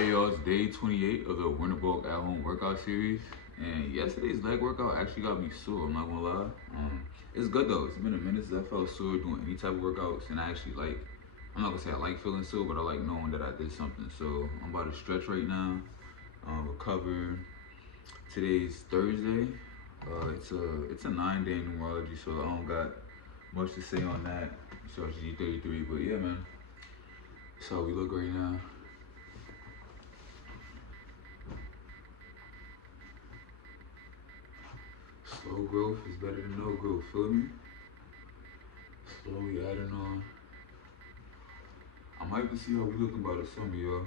Hey y'all, it's day 28 of the Winter Bulk at Home workout series. And yesterday's leg workout actually got me sore, I'm not gonna lie. It's good though. It's been a minute since I felt sore doing any type of workouts. And I actually like, I'm not gonna say I like feeling sore, but I like knowing that I did something. So I'm about to stretch right now, recover. Today's Thursday. It's a 9-day numerology, so I don't got much to say on that. So it's G33, but yeah, man. That's how we look right now. Slow growth is better than no growth, feel me? Slowly adding on. I'm hyped to see how we looking by the summer, y'all.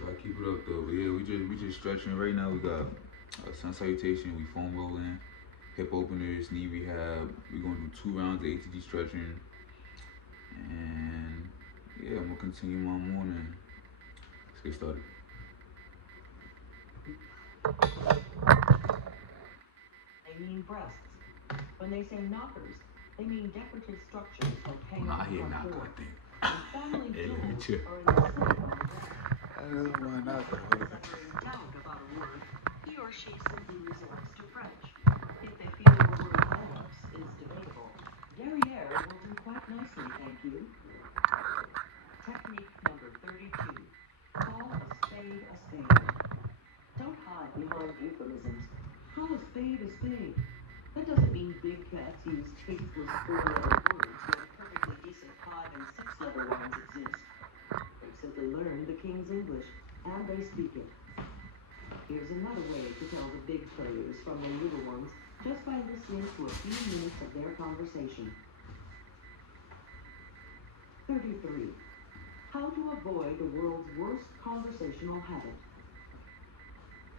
Gotta keep it up though. But yeah, we just stretching right now. We got sun salutation, we foam rolling, hip openers, knee rehab. We gonna do 2 rounds of ATG stretching, and yeah, I'm gonna continue my morning. Let's get started. They mean breasts. When they say knockers, they mean decorative structures that hang Nah, I on the hear front knocker, door. I think. And family Yeah, jewels chill. are in the silicone I don't know why not. suffering doubt about a word, he or she simply resorts to French. If they feel the word grown-ups is debatable, derriere will do quite nicely, thank you. Technique number 32. Call a spade a spade. Don't hide behind euphemisms. Call a spade a spade. That doesn't mean big cats use tasteless four-letter words when perfectly decent 5- and 6-letter ones exist. They simply learned the King's English, and they speak it. Here's another way to tell the big players from the little ones just by listening to a few minutes of their conversation. 33. How to avoid the world's worst conversational habit.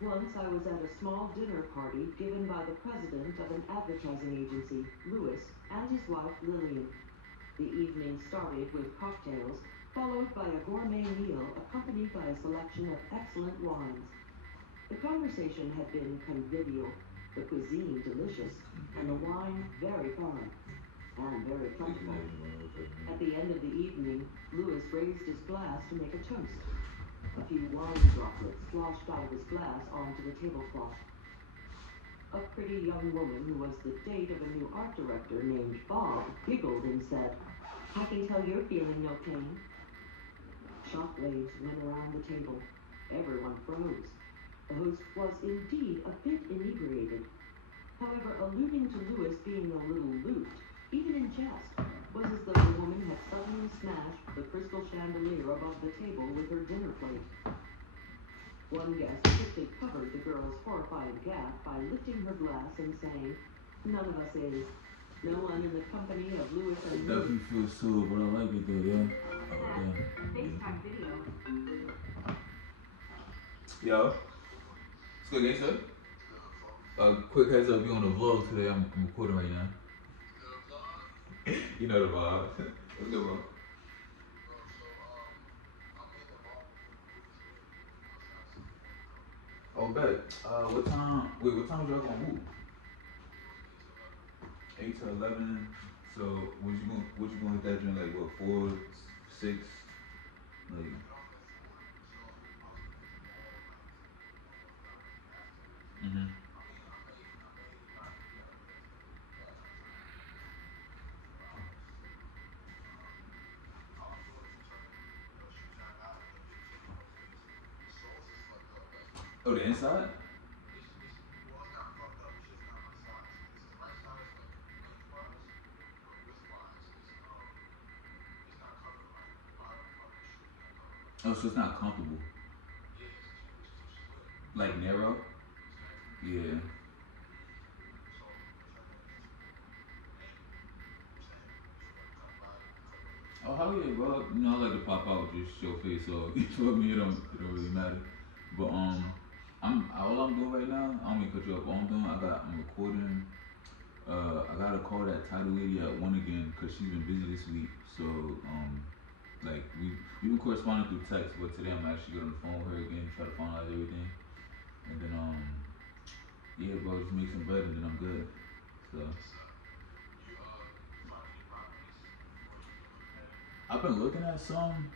Once I was at a small dinner party given by the president of an advertising agency, Louis, and his wife, Lillian. The evening started with cocktails, followed by a gourmet meal accompanied by a selection of excellent wines. The conversation had been convivial, the cuisine delicious, and the wine very fine, and very plentiful. At the end of the evening, Louis raised his glass to make a toast. A few wine droplets sloshed out of his glass onto the tablecloth. A pretty young woman who was the date of a new art director named Bob giggled and said, "I can tell you're feeling no pain." Shockwaves went around the table. Everyone froze. The host was indeed a bit inebriated. However, alluding to Louis being a little looped, even in jest, was as though the woman had suddenly smashed the crystal chandelier above the table with her dinner plate. One guest quickly covered the girl's horrified gap by lifting her glass and saying, "None of us is. No one in the company of Louis and Louis." Definitely feels sore, but I like it though, yeah. FaceTime video. Yo, it's good, gangster. Quick heads up, we on the vlog today. I'm recording right now. You know the vibe. What's good, bro? Oh, bet. What time? Wait, what time was y'all gonna move? 8 to 11. So, what you gonna hit that joint like? What, 4, 6? Like, mm-hmm. Oh, the inside? Oh, so it's not comfortable. Like narrow? Yeah. Oh, hell yeah, bro. You know, I like to pop out, just show face, so you feel me? It don't really matter. But all I'm doing right now, I don't mean to cut you off. All I'm doing, I'm recording. I gotta call that title lady at 1 again, cause she's been busy this week. So like we been corresponding through text, but today I'm actually getting on the phone with her again, try to finalize everything, and then yeah, bro, just make some bread and then I'm good. So I've been looking at some.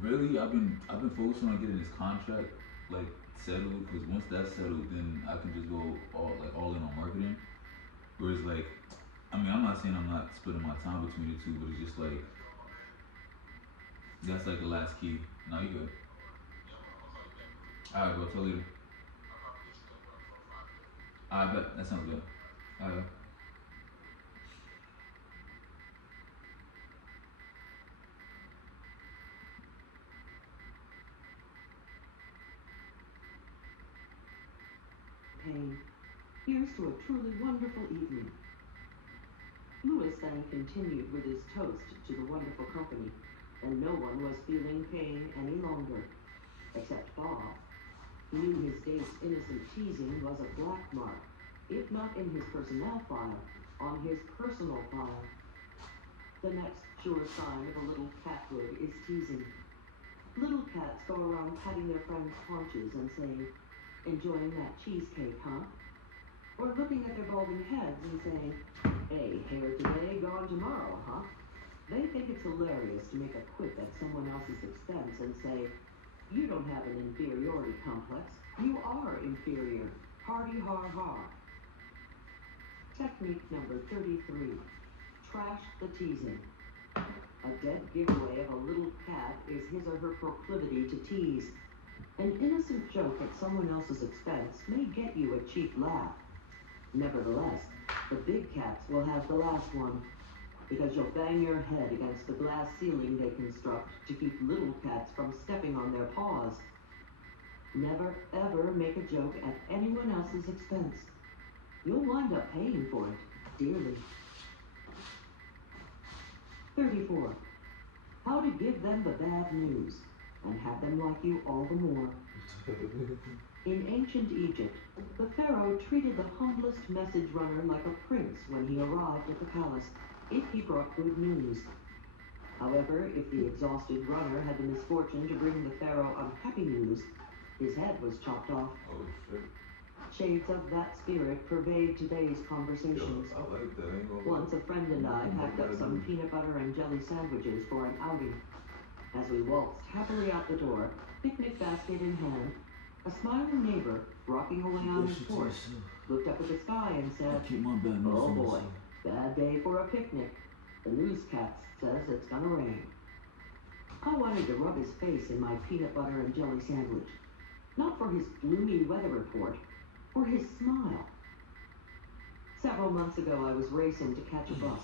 Really, I've been focusing on getting this contract like settled because once that's settled, then I can just go all in on marketing. Whereas like, I mean, I'm not saying I'm not splitting my time between the two, but it's just like that's like the last key. No, you good. All right, bro. Tell you. I bet that sounds good. All right. Pain. Here's to a truly wonderful evening. Lewis then continued with his toast to the wonderful company, and no one was feeling pain any longer, except Bob. He knew his day's innocent teasing was a black mark, if not in his personnel file, on his personal file. The next sure sign of a little cathood is teasing. Little cats go around patting their friends' haunches and saying, "Enjoying that cheesecake, huh?" Or looking at their balding heads and saying, "Hey, hair today, gone tomorrow, huh?" They think it's hilarious to make a quip at someone else's expense and say, "You don't have an inferiority complex. You are inferior. Hardy har har." Technique number 33. Trash the teasing. A dead giveaway of a little cat is his or her proclivity to tease. An innocent joke at someone else's expense may get you a cheap laugh. Nevertheless, the big cats will have the last one, because you'll bang your head against the glass ceiling they construct to keep little cats from stepping on their paws. Never ever make a joke at anyone else's expense. You'll wind up paying for it dearly. 34. How to give them the bad news and have them like you all the more. In ancient Egypt, the pharaoh treated the humblest message runner like a prince when he arrived at the palace, if he brought good news. However, if the exhausted runner had the misfortune to bring the pharaoh unhappy news, his head was chopped off. Oh shit. Shades of that spirit pervade today's conversations. Yo, I like that. I ain't gonna lie. Once a friend and I packed up some peanut butter and jelly sandwiches for an outing. As we waltzed happily out the door, picnic basket in hand, a smiling neighbor, rocking away on his porch, looked up at the sky and said, Keep my bad news "Oh to boy, myself. bad day for a picnic. The newscast says it's gonna rain." I wanted to rub his face in my peanut butter and jelly sandwich. Not for his gloomy weather report, for his smile. Several months ago, I was racing to catch a bus.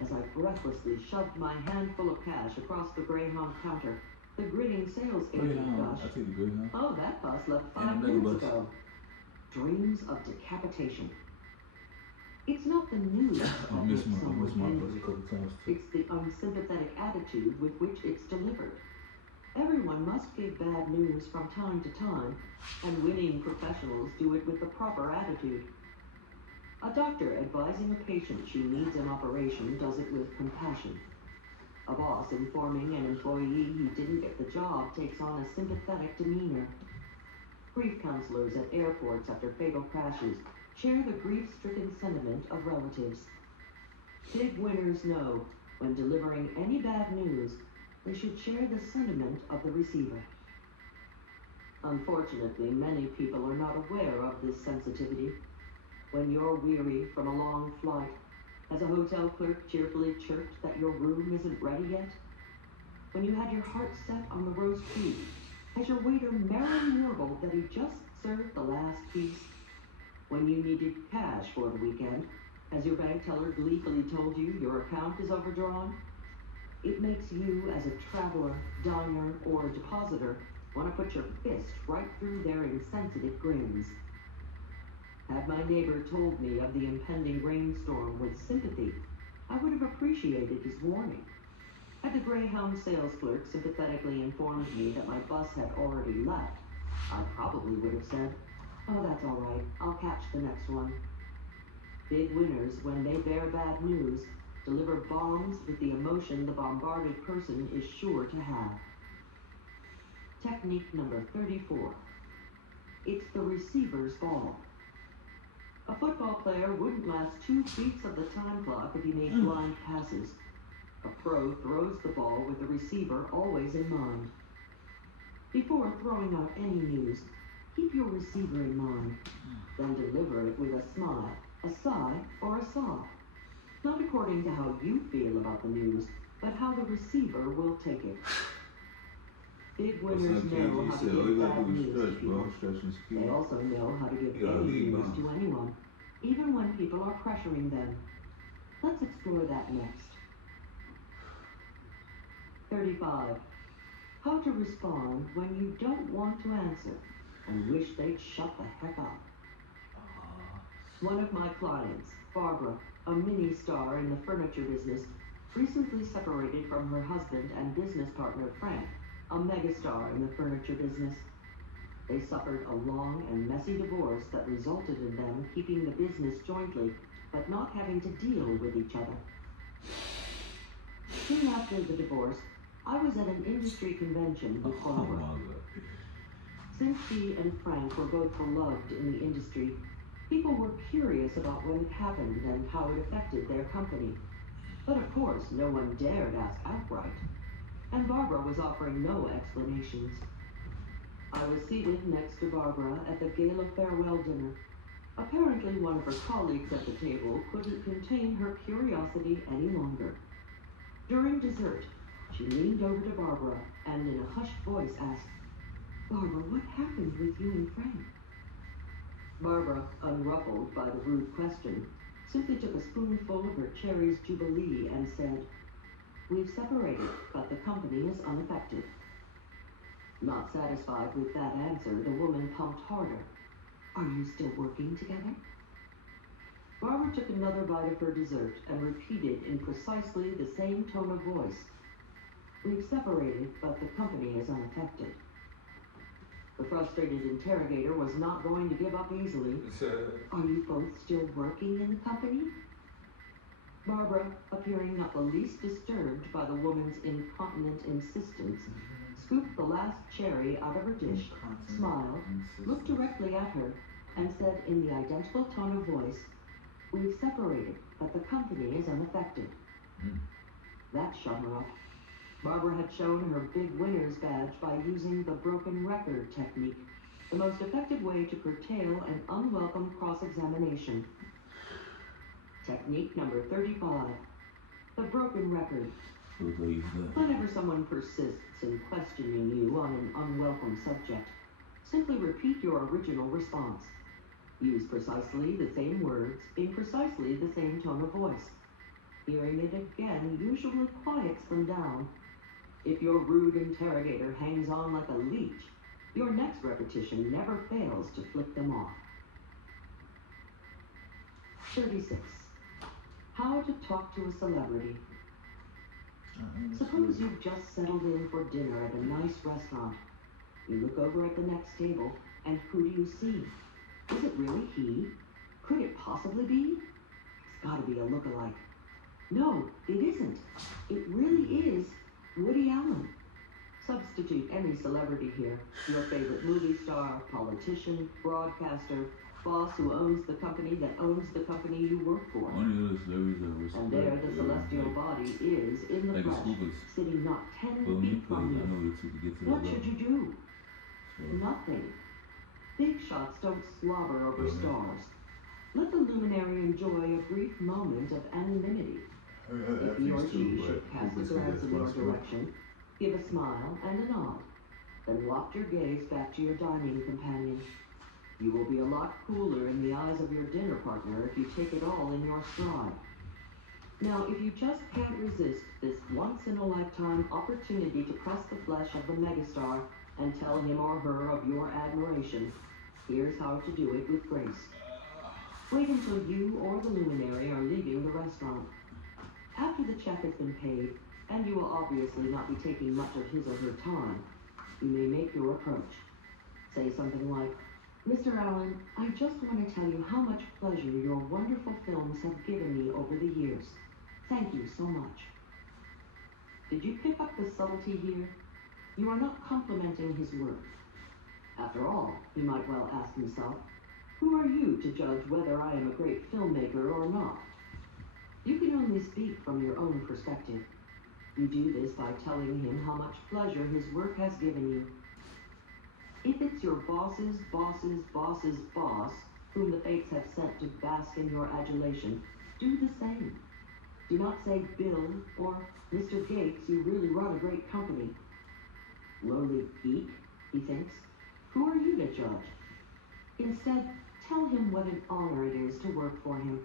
As I breathlessly shoved my handful of cash across the Greyhound counter, the grinning sales agent Greyhound. I gushed, take the Greyhound. "Oh, that bus left And a 5 mega minutes bus. ago." Dreams of decapitation. It's not the news I that miss makes my someone bus a angry. couple times too. It's the unsympathetic attitude with which it's delivered. Everyone must give bad news from time to time, and winning professionals do it with the proper attitude. A doctor advising a patient she needs an operation does it with compassion. A boss informing an employee he didn't get the job takes on a sympathetic demeanor. Grief counselors at airports after fatal crashes share the grief-stricken sentiment of relatives. Big winners know when delivering any bad news, they should share the sentiment of the receiver. Unfortunately, many people are not aware of this sensitivity. When you're weary from a long flight, has a hotel clerk cheerfully chirped that your room isn't ready yet? When you had your heart set on the roast beef, has your waiter merrily warbled that he just served the last piece? When you needed cash for the weekend, has your bank teller gleefully told you your account is overdrawn? It makes you, as a traveler, diner, or depositor, want to put your fist right through their insensitive grins. Had my neighbor told me of the impending rainstorm with sympathy, I would have appreciated his warning. Had the Greyhound sales clerk sympathetically informed me that my bus had already left, I probably would have said, "Oh, that's all right, I'll catch the next one." Big winners, when they bear bad news, deliver bombs with the emotion the bombarded person is sure to have. Technique number 34. It's the receiver's ball. A football player wouldn't last 2 beats of the time clock if he made blind passes. A pro throws the ball with the receiver always in mind. Before throwing out any news, keep your receiver in mind. Then deliver it with a smile, a sigh, or a sob. Not according to how you feel about the news, but how the receiver will take it. Big winners know how to give bad news to people. They also know how to give any news to anyone, even when people are pressuring them. Let's explore that next. 35. How to respond when you don't want to answer and wish they'd shut the heck up. One of my clients, Barbara, a mini star in the furniture business, recently separated from her husband and business partner Frank, a megastar in the furniture business. They suffered a long and messy divorce that resulted in them keeping the business jointly, but not having to deal with each other. Soon after the divorce, I was at an industry convention with Barbara. Since she and Frank were both beloved in the industry, people were curious about what had happened and how it affected their company. But of course, no one dared ask outright, and Barbara was offering no explanations. I was seated next to Barbara at the gala farewell dinner. Apparently, one of her colleagues at the table couldn't contain her curiosity any longer. During dessert, she leaned over to Barbara and in a hushed voice asked, "Barbara, what happened with you and Frank?" Barbara, unruffled by the rude question, simply took a spoonful of her cherries jubilee and said, "We've separated, but the company is unaffected." Not satisfied with that answer, the woman pumped harder. "Are you still working together?" Barbara took another bite of her dessert and repeated in precisely the same tone of voice, "We've separated, but the company is unaffected." The frustrated interrogator was not going to give up easily. "Are you both still working in the company?" Barbara, appearing not the least disturbed by the woman's incontinent insistence, scooped the last cherry out of her dish, smiled, looked directly at her, and said in the identical tone of voice, "We've separated, but the company is unaffected." That shut her up. Barbara had shown her big winner's badge by using the broken record technique, the most effective way to curtail an unwelcome cross-examination. Technique number 35, the broken record. Whenever someone persists in questioning you on an unwelcome subject, simply repeat your original response. Use precisely the same words in precisely the same tone of voice. Hearing it again usually quiets them down. If your rude interrogator hangs on like a leech, your next repetition never fails to flip them off. 36. How to talk to a celebrity. Suppose you've just settled in for dinner at a nice restaurant. You look over at the next table, and who do you see? Is it really he? Could it possibly be? It's gotta be a look-alike. No, it isn't. It really is Woody Allen. Substitute any celebrity here. Your favorite movie star, politician, broadcaster, boss who owns the company that owns the company you work for. And there the celestial body is in the flesh, sitting not 10 feet from you. What should you do? Nothing. Big shots don't slobber over stars. Let the luminary enjoy a brief moment of anonymity. If he or she should cast a glance in your direction, give a smile and a nod, then waft your gaze back to your dining companion. You will be a lot cooler in the eyes of your dinner partner if you take it all in your stride. Now, if you just can't resist this once-in-a-lifetime opportunity to press the flesh of the megastar and tell him or her of your admiration, here's how to do it with grace. Wait until you or the luminary are leaving the restaurant. After the check has been paid, and you will obviously not be taking much of his or her time, you may make your approach. Say something like, "Mr. Allen, I just want to tell you how much pleasure your wonderful films have given me over the years. Thank you so much." Did you pick up the subtlety here? You are not complimenting his work. After all, he might well ask himself, who are you to judge whether I am a great filmmaker or not? You can only speak from your own perspective. You do this by telling him how much pleasure his work has given you. If it's your boss's boss's boss's boss, whom the fates have sent to bask in your adulation, do the same. Do not say, Bill, or Mr. Gates, you really run a great company. Lowly geek, he thinks. Who are you to judge? Instead, tell him what an honor it is to work for him.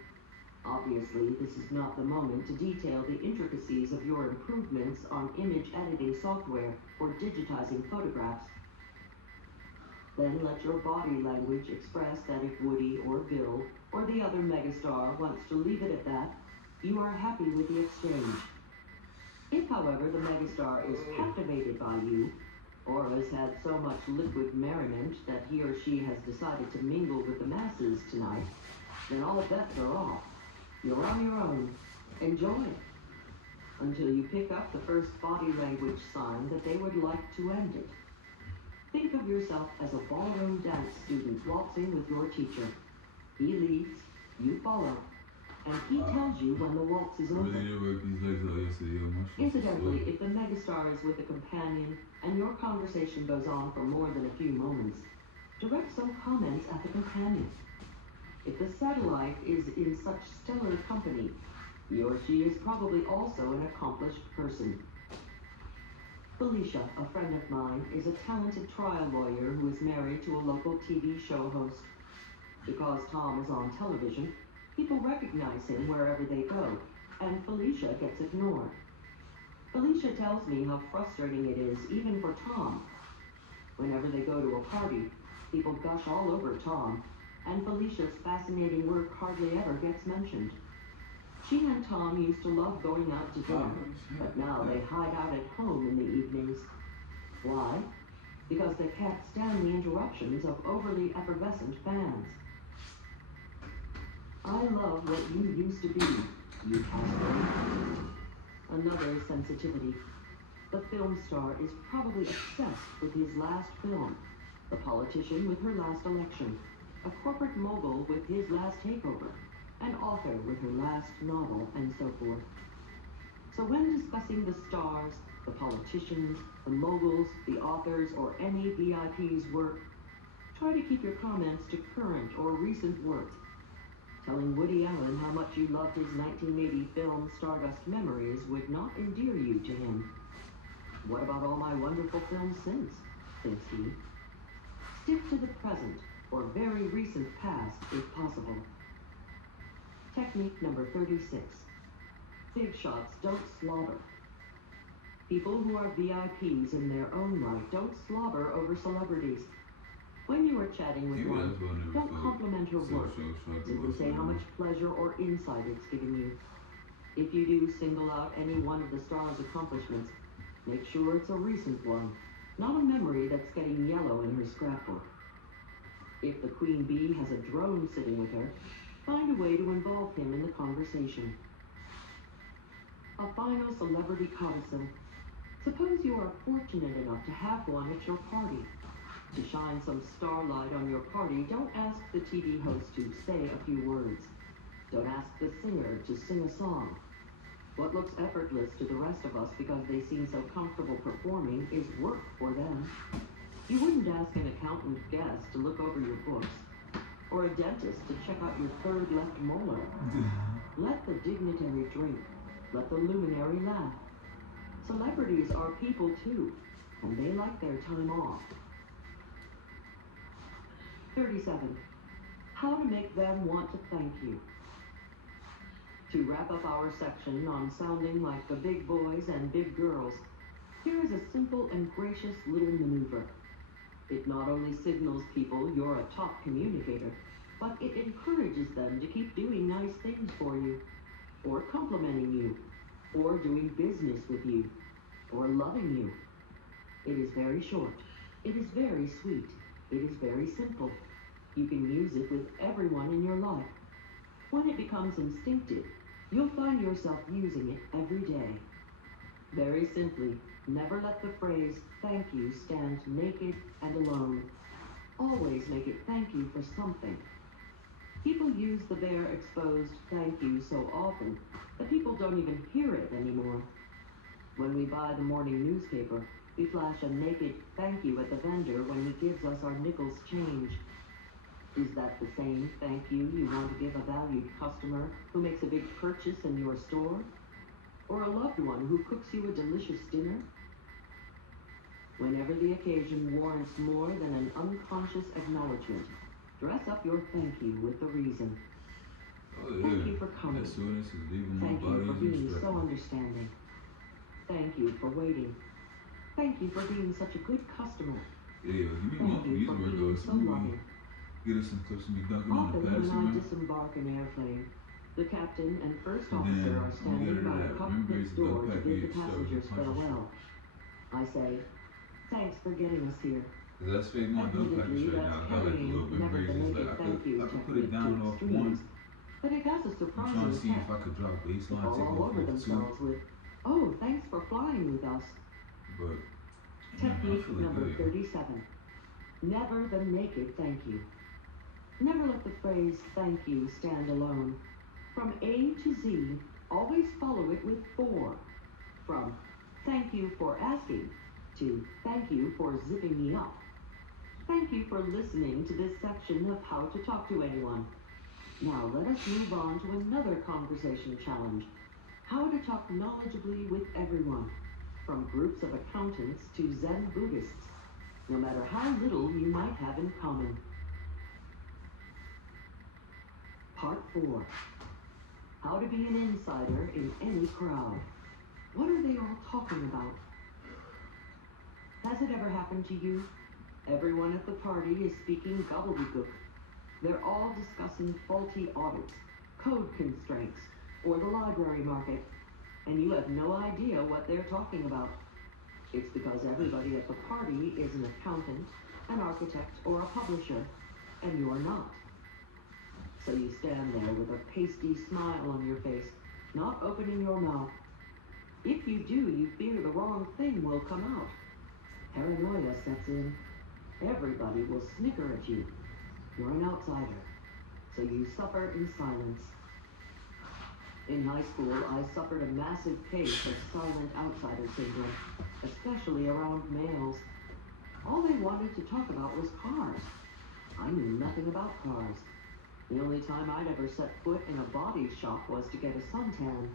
Obviously, this is not the moment to detail the intricacies of your improvements on image editing software or digitizing photographs. Then let your body language express that if Woody or Bill or the other megastar wants to leave it at that, you are happy with the exchange. If, however, the megastar is captivated by you, or has had so much liquid merriment that he or she has decided to mingle with the masses tonight, then all bets are off. You're on your own. Enjoy it. Until you pick up the first body language sign that they would like to end it. Think of yourself as a ballroom dance student waltzing with your teacher. He leads, you follow, and he tells you when the waltz is over. Incidentally, if the megastar is with a companion and your conversation goes on for more than a few moments, direct some comments at the companion. If the satellite is in such stellar company, he or she is probably also an accomplished person. Felicia, a friend of mine, is a talented trial lawyer who is married to a local TV show host. Because Tom is on television, people recognize him wherever they go, and Felicia gets ignored. Felicia tells me how frustrating it is even for Tom. Whenever they go to a party, people gush all over Tom, and Felicia's fascinating work hardly ever gets mentioned. She and Tom used to love going out to dinner, but now they hide out at home in the evenings. Why? Because they can't stand the interruptions of overly effervescent fans. I love what you used to be, you Casper. Another sensitivity. The film star is probably obsessed with his last film, the politician with her last election, a corporate mogul with his last takeover, an author with her last novel, and so forth. So when discussing the stars, the politicians, the moguls, the authors, or any VIP's work, try to keep your comments to current or recent work. Telling Woody Allen how much you loved his 1980 film Stardust Memories would not endear you to him. What about all my wonderful films since, thinks he. Stick to the present, or very recent past if possible. Technique number 36. Big shots don't slobber. People who are VIPs in their own right don't slobber over celebrities. When you are chatting with one, don't compliment her work. Simply say how much pleasure or insight it's given you. If you do single out any one of the star's accomplishments, make sure it's a recent one, not a memory that's getting yellow in her scrapbook. If the queen bee has a drone sitting with her, find a way to involve him in the conversation. A final celebrity codicil. Suppose you are fortunate enough to have one at your party. To shine some starlight on your party, don't ask the TV host to say a few words. Don't ask the singer to sing a song. What looks effortless to the rest of us because they seem so comfortable performing is work for them. You wouldn't ask an accountant guest to look over your books, or a dentist to check out your third left molar. Let the dignitary drink. Let the luminary laugh. Celebrities are people too, and they like their time off. 37. How to make them want to thank you. To wrap up our section on sounding like the big boys and big girls, here is a simple and gracious little maneuver. It not only signals people you're a top communicator, but it encourages them to keep doing nice things for you, or complimenting you, or doing business with you, or loving you. It is very short. It is very sweet. It is very simple. You can use it with everyone in your life. When it becomes instinctive, you'll find yourself using it every day. Very simply, never let the phrase thank you stand naked and alone. Always make it thank you for something. People use the bare exposed thank you so often that people don't even hear it anymore. When we buy the morning newspaper, we flash a naked thank you at the vendor when he gives us our nickels change. Is that the same thank you want to give a valued customer who makes a big purchase in your store? Or a loved one who cooks you a delicious dinner? Whenever the occasion warrants more than an unconscious acknowledgement, dress up your thank you with the reason. Oh yeah. Thank you for coming. That soreness is leaving my Thank body. you for being distracted. so understanding. Thank you for waiting. Thank you for being such a good customer. Yeah, yo, give me Thank one for you these for being workouts. so We loving. get us some clips of me dunking on the Often when Patterson I man. disembark an airplane, the captain and first And officer then are we get standing into by that the rim cockpit's brace and door duck to pack. bid the We start with the passengers punches. farewell. I say, thanks for getting us here. Cause that's fake my duck package Admittedly, right now. I that's got like a carrying little rim never the braces. naked Like thank you I could put it technique down to off extremes, one. but it has a I'm trying surprising to see if I effect. could drop They baseline, fall take all off over with two. themselves with, oh, thanks for flying with us. But yeah, man, I Technique feel like number good. 37. Never the naked thank you. Never let the phrase thank you stand alone. From A to Z, always follow it with for. From thank you for asking to thank you for zipping me up. Thank you for listening to this section of How to Talk to Anyone. Now let us move on to another conversation challenge. How to talk knowledgeably with everyone, from groups of accountants to Zen Buddhists, no matter how little you might have in common. Part 4. How to be an insider in any crowd. What are they all talking about? Has it ever happened to you? Everyone at the party is speaking gobbledygook. They're all discussing faulty audits, code constraints, or the library market, and you have no idea what they're talking about. It's because everybody at the party is an accountant, an architect, or a publisher, and you're not. So you stand there with a pasty smile on your face, not opening your mouth. If you do, you fear the wrong thing will come out. Paranoia sets in. Everybody will snicker at you. You're an outsider, so you suffer in silence. In high school, I suffered a massive case of silent outsider syndrome, especially around males. All they wanted to talk about was cars. I knew nothing about cars. The only time I'd ever set foot in a body shop was to get a suntan.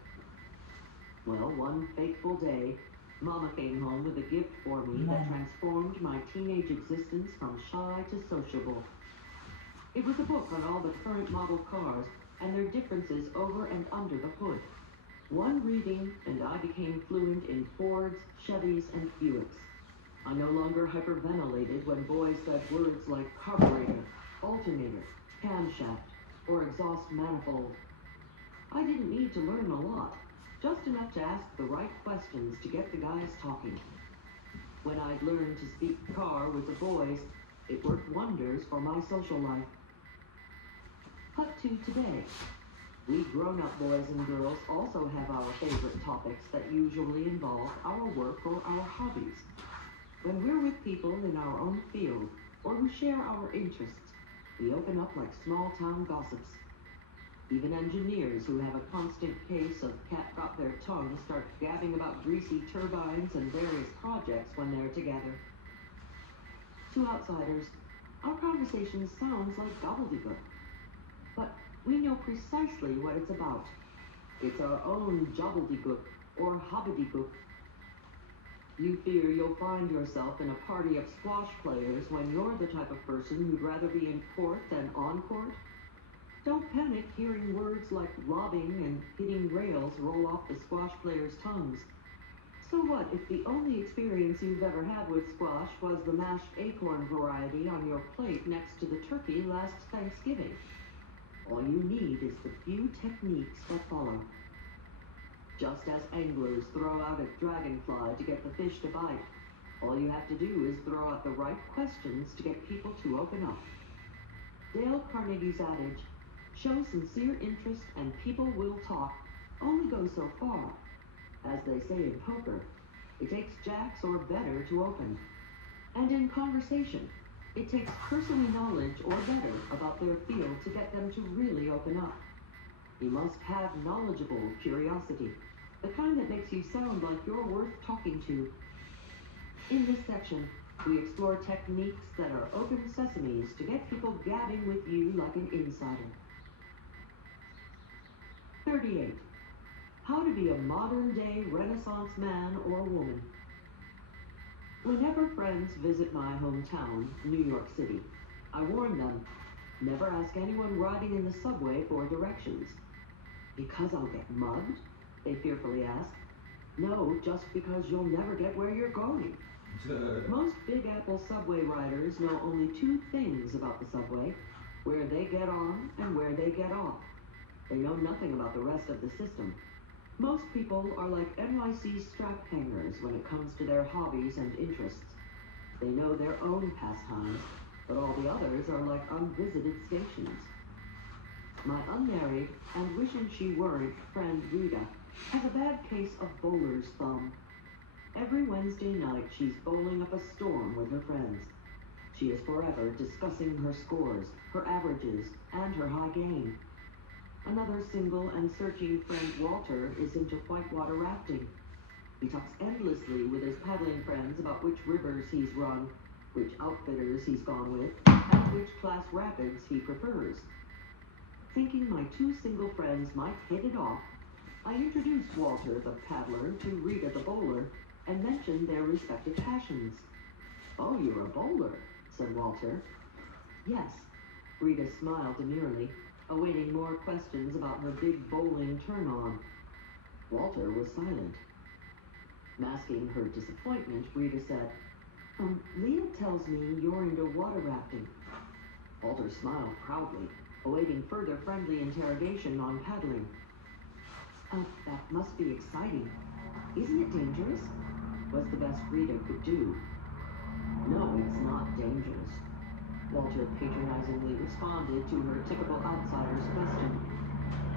Well, one fateful day, Mama came home with a gift for me that transformed my teenage existence from shy to sociable. It was a book on all the current model cars and their differences over and under the hood. One reading, and I became fluent in Fords, Chevys, and Buicks. I no longer hyperventilated when boys said words like carburetor, alternator, camshaft, or exhaust manifold. I didn't need to learn a lot, just enough to ask the right questions to get the guys talking. When I'd learned to speak car with the boys, it worked wonders for my social life. Cut to today. We grown-up boys and girls also have our favorite topics that usually involve our work or our hobbies. When we're with people in our own field or who share our interests, we open up like small-town gossips. Even engineers who have a constant case of cat got their tongue start gabbing about greasy turbines and various projects when they're together. To outsiders, our conversation sounds like gobbledygook, but we know precisely what it's about. It's our own jobbledygook or hobbydygook. You fear you'll find yourself in a party of squash players when you're the type of person who'd rather be in court than on court. Don't panic hearing words like robbing and hitting rails roll off the squash players' tongues. So what if the only experience you've ever had with squash was the mashed acorn variety on your plate next to the turkey last Thanksgiving? All you need is the few techniques that follow. Just as anglers throw out a dragonfly to get the fish to bite, all you have to do is throw out the right questions to get people to open up. Dale Carnegie's adage, show sincere interest and people will talk, only goes so far. As they say in poker, it takes jacks or better to open. And in conversation, it takes cursory knowledge or better about their field to get them to really open up. You must have knowledgeable curiosity. the kind that makes you sound like you're worth talking to. In this section, we explore techniques that are open sesames to get people gabbing with you like an insider. 38. How to be a modern-day Renaissance man or woman. Whenever friends visit my hometown, New York City, I warn them, never ask anyone riding in the subway for directions. Because I'll get mugged? They fearfully ask. No, just because you'll never get where you're going. Most Big Apple subway riders know only two things about the subway: where they get on and where they get off. They know nothing about the rest of the system. Most people are like NYC strap hangers when it comes to their hobbies and interests. They know their own pastimes, but all the others are like unvisited stations. My unmarried and wishing she weren't friend Rita has a bad case of bowler's thumb. Every Wednesday night she's bowling up a storm with her friends. She is forever discussing her scores, her averages, and her high game. Another single and searching friend, Walter, is into whitewater rafting. He talks endlessly with his paddling friends about which rivers he's run, which outfitters he's gone with, and which class rapids he prefers. Thinking my two single friends might hit it off, I introduced Walter the paddler to Rita the bowler and mentioned their respective passions. Oh, you're a bowler, said Walter. Yes, Rita smiled demurely, awaiting more questions about her big bowling turn-on. Walter was silent. Masking her disappointment, Rita said, Leah tells me you're into water rafting. Walter smiled proudly, awaiting further friendly interrogation on paddling. That must be exciting. Isn't it dangerous? Was the best Rita could do. No, it's not dangerous, Walter patronizingly responded to her typical outsider's question.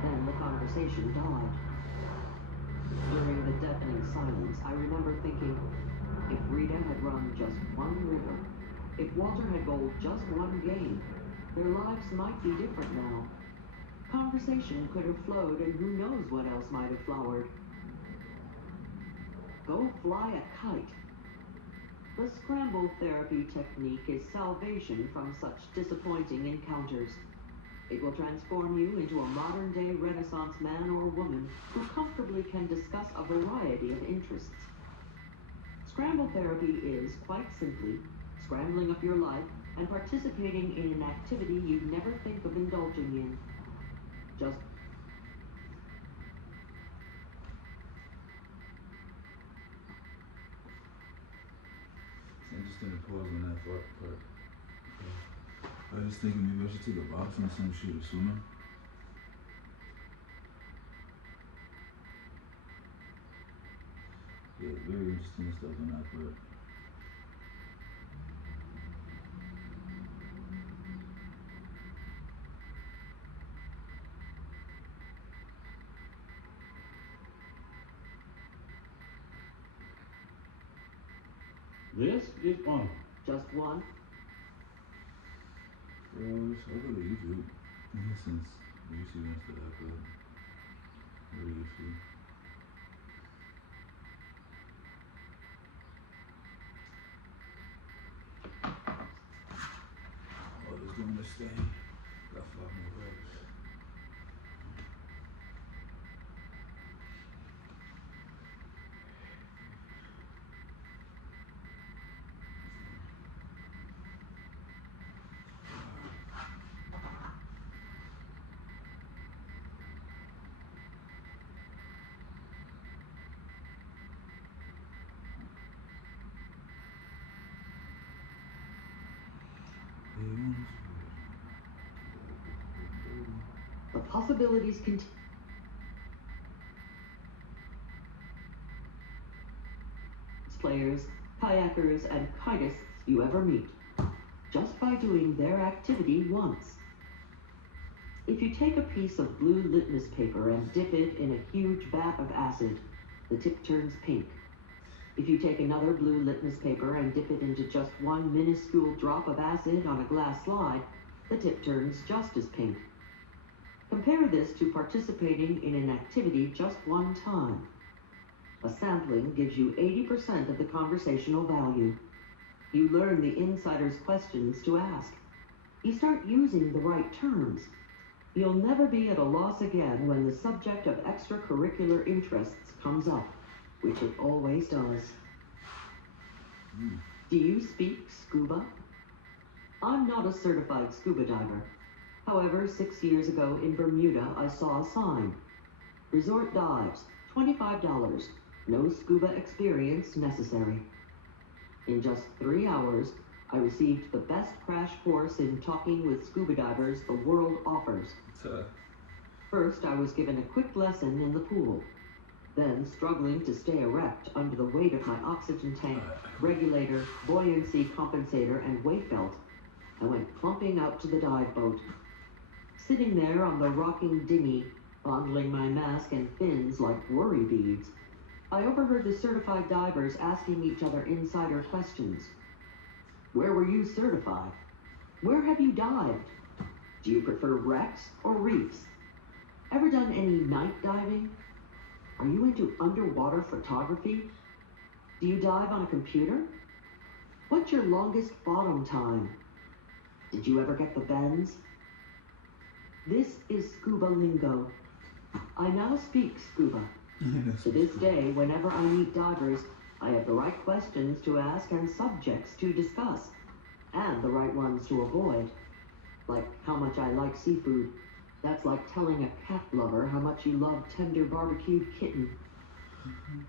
Then the conversation died. During the deafening silence, I remember thinking, if Rita had run just one river, if Walter had bowled just one game, their lives might be different now. Conversation could have flowed, and who knows what else might have flowered. Go fly a kite. The scramble therapy technique is salvation from such disappointing encounters. It will transform you into a modern-day Renaissance man or woman who comfortably can discuss a variety of interests. Scramble therapy is, quite simply, scrambling up your life and participating in an activity you'd never think of indulging in. Just Interesting to pause on that part. I was just thinking maybe I should take a box or some shit sooner. Yeah, very interesting stuff on that part. This is on. just one. I go to YouTube. Since YouTube wants to upload. Very useful. Oh, it's going to stay. Got 5 more reps. The possibilities continue. Players, kayakers, and kitists you ever meet, just by doing their activity once. If you take a piece of blue litmus paper and dip it in a huge vat of acid, the tip turns pink. If you take another blue litmus paper and dip it into just one minuscule drop of acid on a glass slide, the tip turns just as pink. Compare this to participating in an activity just one time. A sampling gives you 80% of the conversational value. You learn the insider's questions to ask. You start using the right terms. You'll never be at a loss again when the subject of extracurricular interests comes up, which it always does. Do you speak scuba? I'm not a certified scuba diver. However, 6 years ago in Bermuda, I saw a sign. Resort dives, $25. No scuba experience necessary. In just 3 hours, I received the best crash course in talking with scuba divers the world offers. First, I was given a quick lesson in the pool. Then, struggling to stay erect under the weight of my oxygen tank, regulator, buoyancy compensator, and weight belt, I went plumping out to the dive boat. Sitting there on the rocking dinghy, fondling my mask and fins like worry beads, I overheard the certified divers asking each other insider questions. Where were you certified? Where have you dived? Do you prefer wrecks or reefs? Ever done any night diving? Are you into underwater photography? Do you dive on a computer? What's your longest bottom time? Did you ever get the bends? This is scuba lingo. I now speak scuba. To this day, whenever I meet divers, I have the right questions to ask and subjects to discuss, and the right ones to avoid. Like how much I like seafood. That's like telling a cat lover how much you love tender barbecued kitten.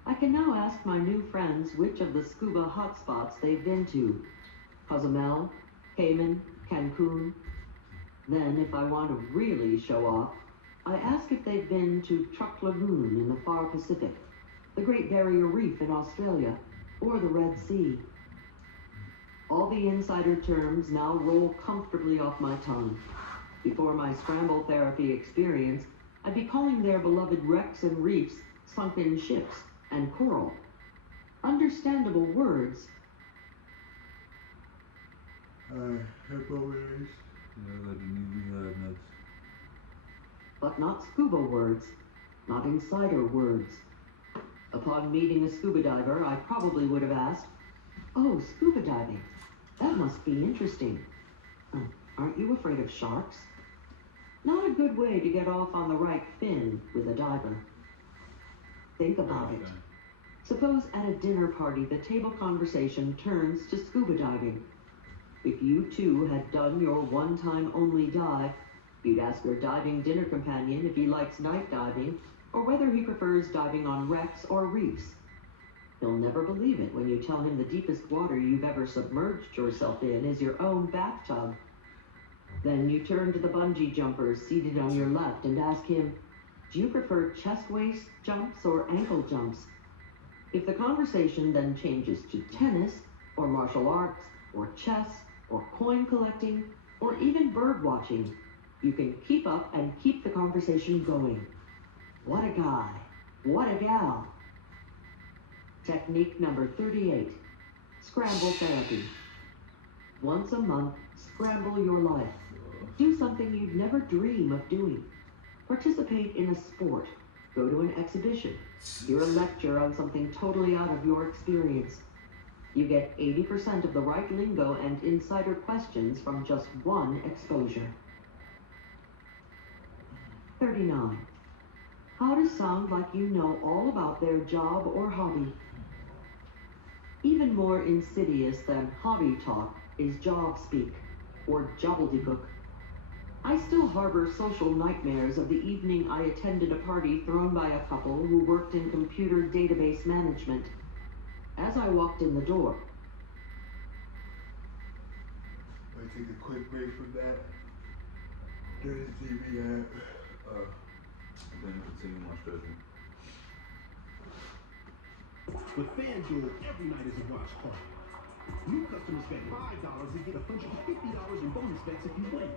I can now ask my new friends which of the scuba hotspots they've been to. Cozumel, Cayman, Cancun. Then, if I want to really show off, I ask if they've been to Truk Lagoon in the far Pacific, the Great Barrier Reef in Australia, or the Red Sea. All the insider terms now roll comfortably off my tongue. Before my scramble therapy experience, I'd be calling their beloved wrecks and reefs sunken ships and coral. Understandable words. But not scuba words, not insider words. Upon meeting a scuba diver, I probably would have asked, "Oh, scuba diving, that must be interesting. Aren't you afraid of sharks?" Not a good way to get off on the right fin with a diver. Think about it. Suppose at a dinner party the table conversation turns to scuba diving. If you two had done your one-time only dive, you'd ask your diving dinner companion if he likes night diving or whether he prefers diving on wrecks or reefs. He'll never believe it when you tell him the deepest water you've ever submerged yourself in is your own bathtub. Then you turn to the bungee jumpers seated on your left and ask him, do you prefer chest-waist jumps or ankle jumps? If the conversation then changes to tennis, or martial arts, or chess, or coin collecting, or even bird watching, you can keep up and keep the conversation going. What a guy. What a gal. Technique number 38. Scramble therapy. Once a month, scramble your life. Do something you'd never dream of doing. Participate in a sport. Go to an exhibition. Hear a lecture on something totally out of your experience. You get 80% of the right lingo and insider questions from just one exposure. 39. How to sound like you know all about their job or hobby. Even more insidious than hobby talk is job speak, or gobbledygook. I still harbor social nightmares of the evening I attended a party thrown by a couple who worked in computer database management. As I walked in the door, I take a quick break from that. During the TV ad. Then continue my stretching. With FanDuel, every night is a watch party. New customers bet $5 and get $150 in bonus bets if you win.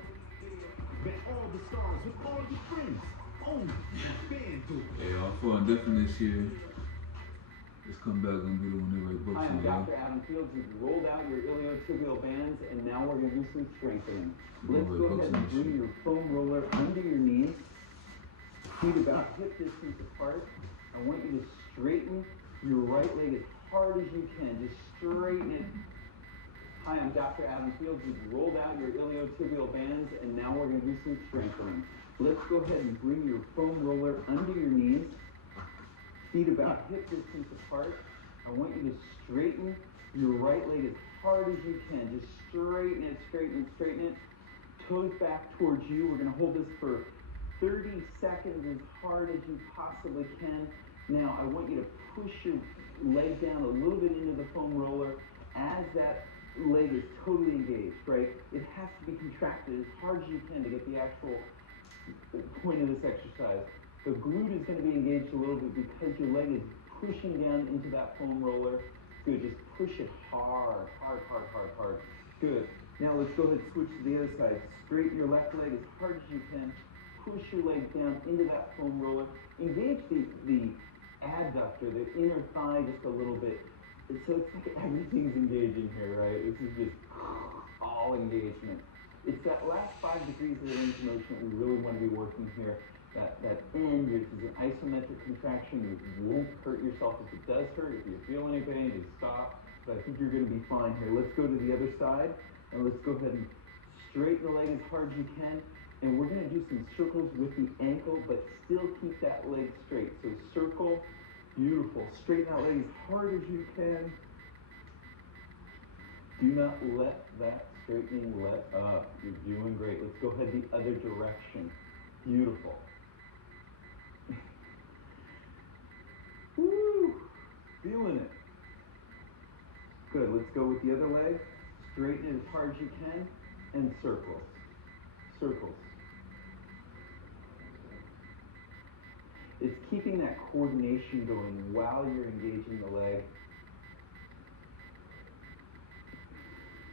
Bet all the stars with all your friends. Only on FanDuel. Hey, y'all, for Indefinite this year. This comeback gonna be the one they write books Hi, I'm on, y'all. Dr. Adam Fields. You've rolled out your iliotibial bands, and now we're going to do some strengthening. We're Let's gonna go write ahead books on and this bring shit. your foam roller under your knees. Feet about hip distance apart. I want you to straighten your right leg as hard as you can. Just straighten it. Hi, I'm Dr. Adam Fields. You've rolled out your iliotibial bands, and now we're going to do some strengthening. Let's go ahead and bring your foam roller under your knees. Feet about hip distance apart. I want you to straighten your right leg as hard as you can. Just straighten it, straighten it, straighten it. Toes back towards you. We're going to hold this for 30 seconds as hard as you possibly can. Now, I want you to push your leg down a little bit into the foam roller as that leg is totally engaged, right? It has to be contracted as hard as you can to get the actual point of this exercise. The glute is going to be engaged a little bit because your leg is pushing down into that foam roller. Good, just push it hard, hard, hard, hard, hard. Good. Now let's go ahead and switch to the other side. Straighten your left leg as hard as you can. Push your leg down into that foam roller. Engage the adductor, the inner thigh just a little bit. So it's like everything's engaging here, right? This is just all engagement. It's that last 5 degrees of the range of motion that we really want to be working here. That end, which is an isometric contraction, you won't hurt yourself. If it does hurt, if you feel any pain, just stop. But I think you're going to be fine here. Let's go to the other side, and let's go ahead and straighten the leg as hard as you can. And we're going to do some circles with the ankle, but still keep that leg straight. So circle, beautiful. Straighten that leg as hard as you can. Do not let that straightening let up. You're doing great. Let's go ahead the other direction. Beautiful. Woo! Feeling it. Good. Let's go with the other leg. Straighten it as hard as you can. And circles. Circles. It's keeping that coordination going while you're engaging the leg.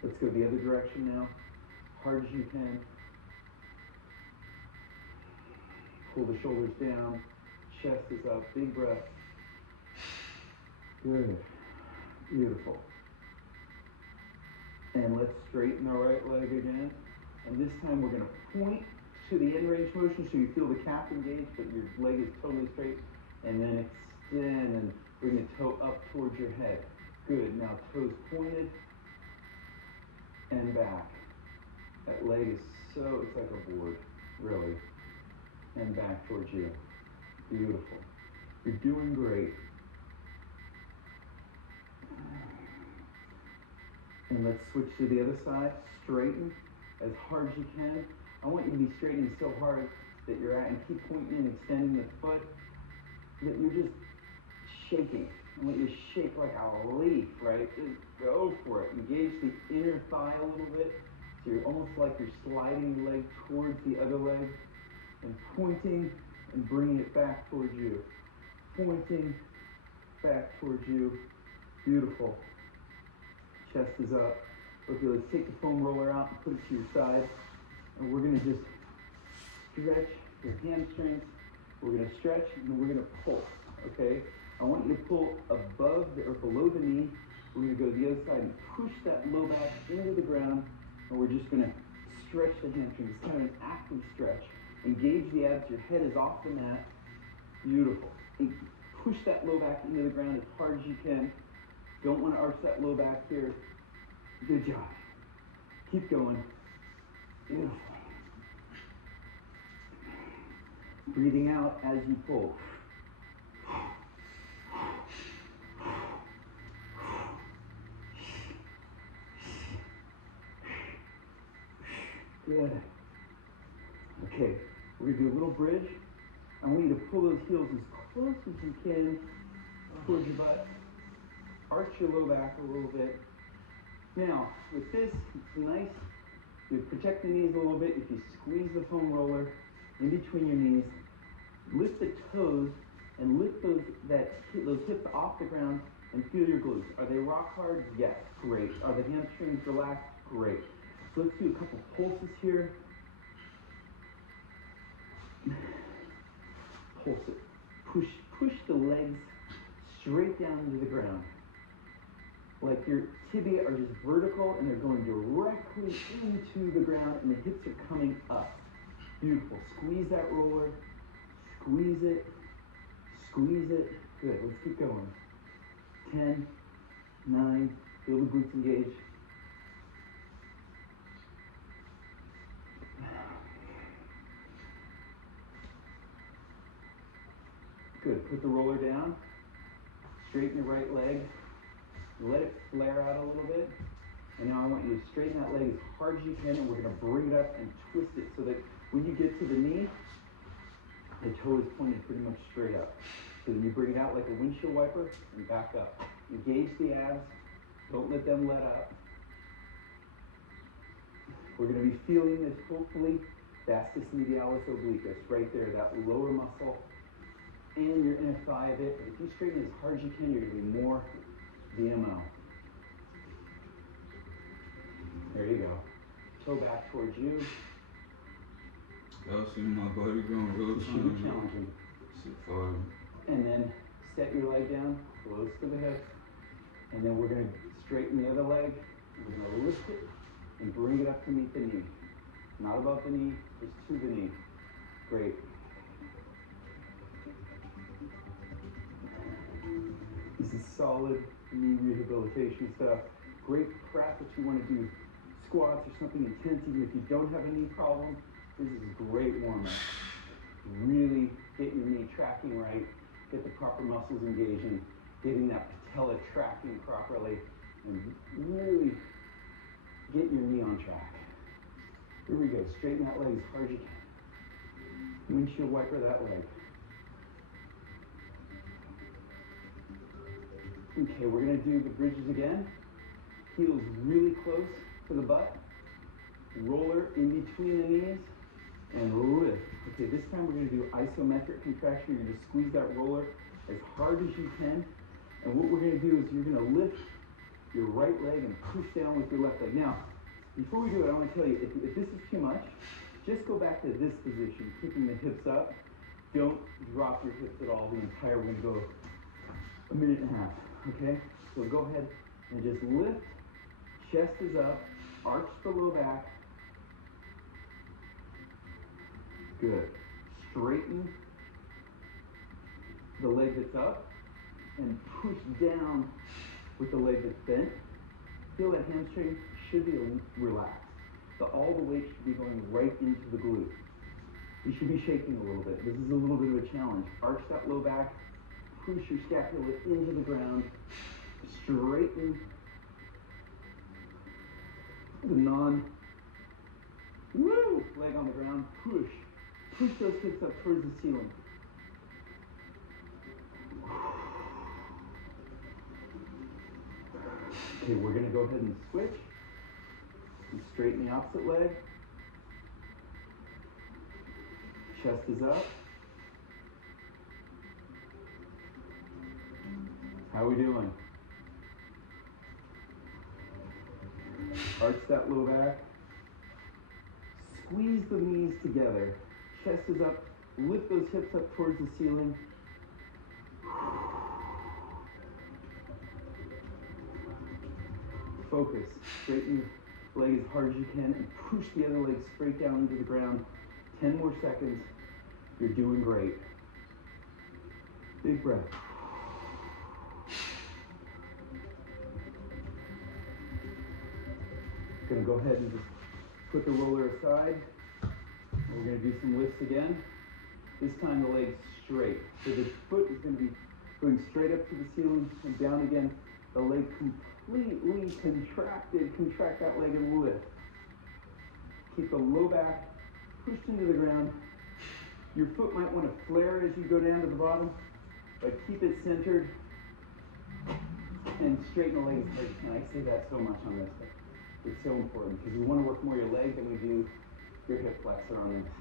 Let's go the other direction now. Hard as you can. Pull the shoulders down. Chest is up. Big breath. Good. Beautiful. And let's straighten our right leg again. And this time we're going to point to the end range motion so you feel the calf engaged, but your leg is totally straight. And then extend and bring the toe up towards your head. Good. Now toes pointed and back. That leg is so, it's like a board, really. And back towards you. Beautiful. You're doing great. And let's switch to the other side. Straighten as hard as you can. I want you to be straightening so hard that you're at, and keep pointing and extending the foot, that you're just shaking. I want you to shake like a leaf, right? Just go for it. Engage the inner thigh a little bit. So you're almost like you're sliding the leg towards the other leg, and pointing and bringing it back towards you. Pointing back towards you. Beautiful. Chest is up. Okay, let's take the foam roller out and put it to your side. And we're going to just stretch your hamstrings. We're going to stretch and then we're going to pull. Okay? I want you to pull above or below the knee. We're going to go to the other side and push that low back into the ground. And we're just going to stretch the hamstrings. It's kind of an active stretch. Engage the abs. Your head is off the mat. Beautiful. And push that low back into the ground as hard as you can. Don't want to arch that low back here. Good job. Keep going. Beautiful. Breathing out as you pull. Good. Okay, we're going to do a little bridge. I want you to pull those heels as close as you can towards your butt. Arch your low back a little bit. Now, with this, it's nice. You protect the knees a little bit. If you squeeze the foam roller in between your knees, lift the toes and lift those hips off the ground and feel your glutes. Are they rock hard? Yes. Great. Are the hamstrings relaxed? Great. So let's do a couple pulses here. Pulse it. Push the legs straight down into the ground. Like your tibia are just vertical and they're going directly into the ground and the hips are coming up. Beautiful. Squeeze that roller. Squeeze it. Squeeze it. Good. Let's keep going. 10, 9, feel the glutes engage. Good, put the roller down, straighten your right leg, let it flare out a little bit. And now I want you to straighten that leg as hard as you can, and we're gonna bring it up and twist it so that when you get to the knee, the toe is pointed pretty much straight up. So then you bring it out like a windshield wiper and back up. Engage the abs, don't let them let up. We're gonna be feeling this, hopefully, vastus medialis obliquus, right there, that lower muscle and your inner thigh a bit. But if you straighten as hard as you can, you're gonna be more VMO. There you go. Toe back towards you. Y'all see my body going real It should be time. challenging. Shit far. And then set your leg down, close to the hips. And then we're gonna straighten the other leg. We're gonna lift it and bring it up to meet the knee. Not above the knee, just to the knee. Great. This is solid knee rehabilitation stuff. Great prep if you want to do squats or something intense, even if you don't have a knee problem. This is a great warm-up. Really get your knee tracking right, get the proper muscles engaging, getting that patella tracking properly, and really get your knee on track. Here we go, straighten that leg as hard as you can. Windshield wiper that leg. Okay, we're gonna do the bridges again. Heels really close to the butt. Roller in between the knees and lift. Okay, this time we're gonna do isometric contraction. You're gonna squeeze that roller as hard as you can. And what we're gonna do is you're gonna lift your right leg and push down with your left leg. Now, before we do it, I wanna tell you, if this is too much, just go back to this position, keeping the hips up. Don't drop your hips at all the entire, we're gonna go a minute and a half, okay? So go ahead and just lift, chest is up, arch the low back. Good. Straighten the leg that's up and push down with the leg that's bent. Feel that hamstring should be relaxed. All the weight should be going right into the glute. You should be shaking a little bit. This is a little bit of a challenge. Arch that low back, push your scapula into the ground, straighten the leg on the ground, push those hips up towards the ceiling. Okay, we're gonna go ahead and switch and straighten the opposite leg. Chest is up. How are we doing? Arch that low back. Squeeze the knees together. Chest is up. Lift those hips up towards the ceiling. Focus. Straighten the leg as hard as you can and push the other leg straight down into the ground. 10 more seconds. You're doing great. Big breath. Gonna go ahead and just put the roller aside. We're gonna do some lifts again. This time the leg's straight. So the foot is gonna be going straight up to the ceiling and down again. The leg completely contracted. Contract that leg and lift. Keep the low back pushed into the ground. Your foot might want to flare as you go down to the bottom, but keep it centered and straighten the leg as hard as you can. I say that so much on this, but it's so important because we want to work more your leg than we do your hip flexor on this.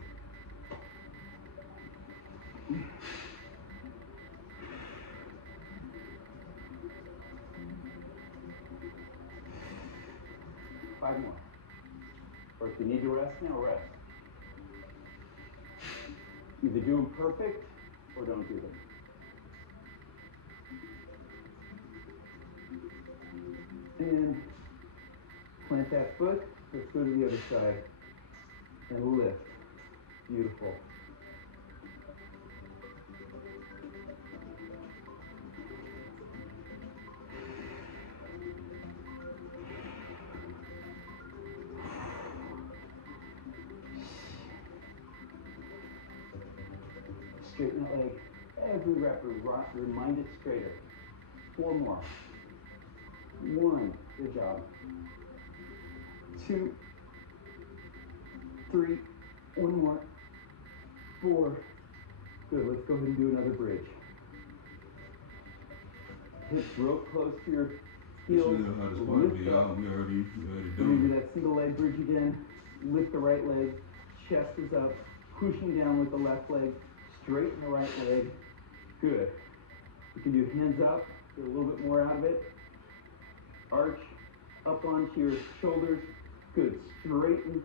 Five more. Or if you need to rest now, rest. Either do them perfect or don't do them. And plant that foot. Let's go to the other side. And lift. Beautiful. Straighten that leg. Every rep, remind it straighter. 4 more. 1, good job. 2, 3, 1 more. 4, good. Let's go ahead and do another bridge. Hips real close to your heels. This is the hardest part of the job. We already We're doing gonna do that single leg bridge again. Lift the right leg, chest is up, pushing down with the left leg, straighten the right leg. Good. You can do hands up, get a little bit more out of it. Arch up onto your shoulders. Good. Straighten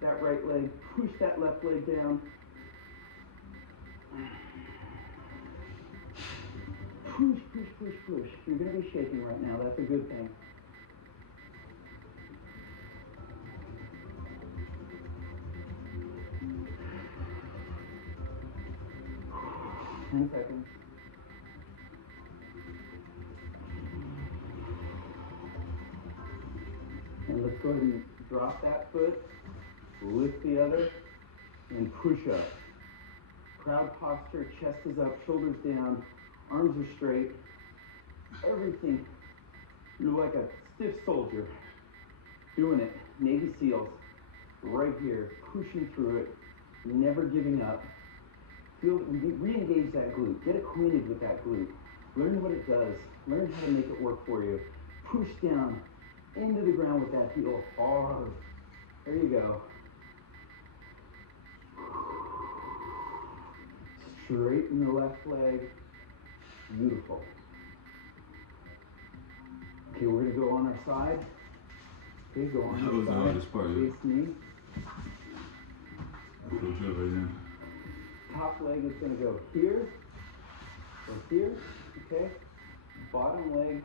that right leg, push that left leg down. Push, push, push, push. You're gonna be shaking right now, that's a good thing. Ten seconds. And let's go ahead and drop that foot, lift the other, and push up. Proud posture, chest is up, shoulders down, arms are straight. Everything, you're like a stiff soldier. Doing it, Navy SEALs, right here, pushing through it, never giving up. Feel, re-engage that glute, get acquainted with that glute. Learn what it does, learn how to make it work for you. Push down into the ground with that heel hard. There you go. Straighten the left leg. Beautiful. Okay, we're gonna go on our side. Okay, go on That your was the side. hardest part, yeah. Face me. I feel good right now. Top leg is gonna go here, or here, okay? Bottom leg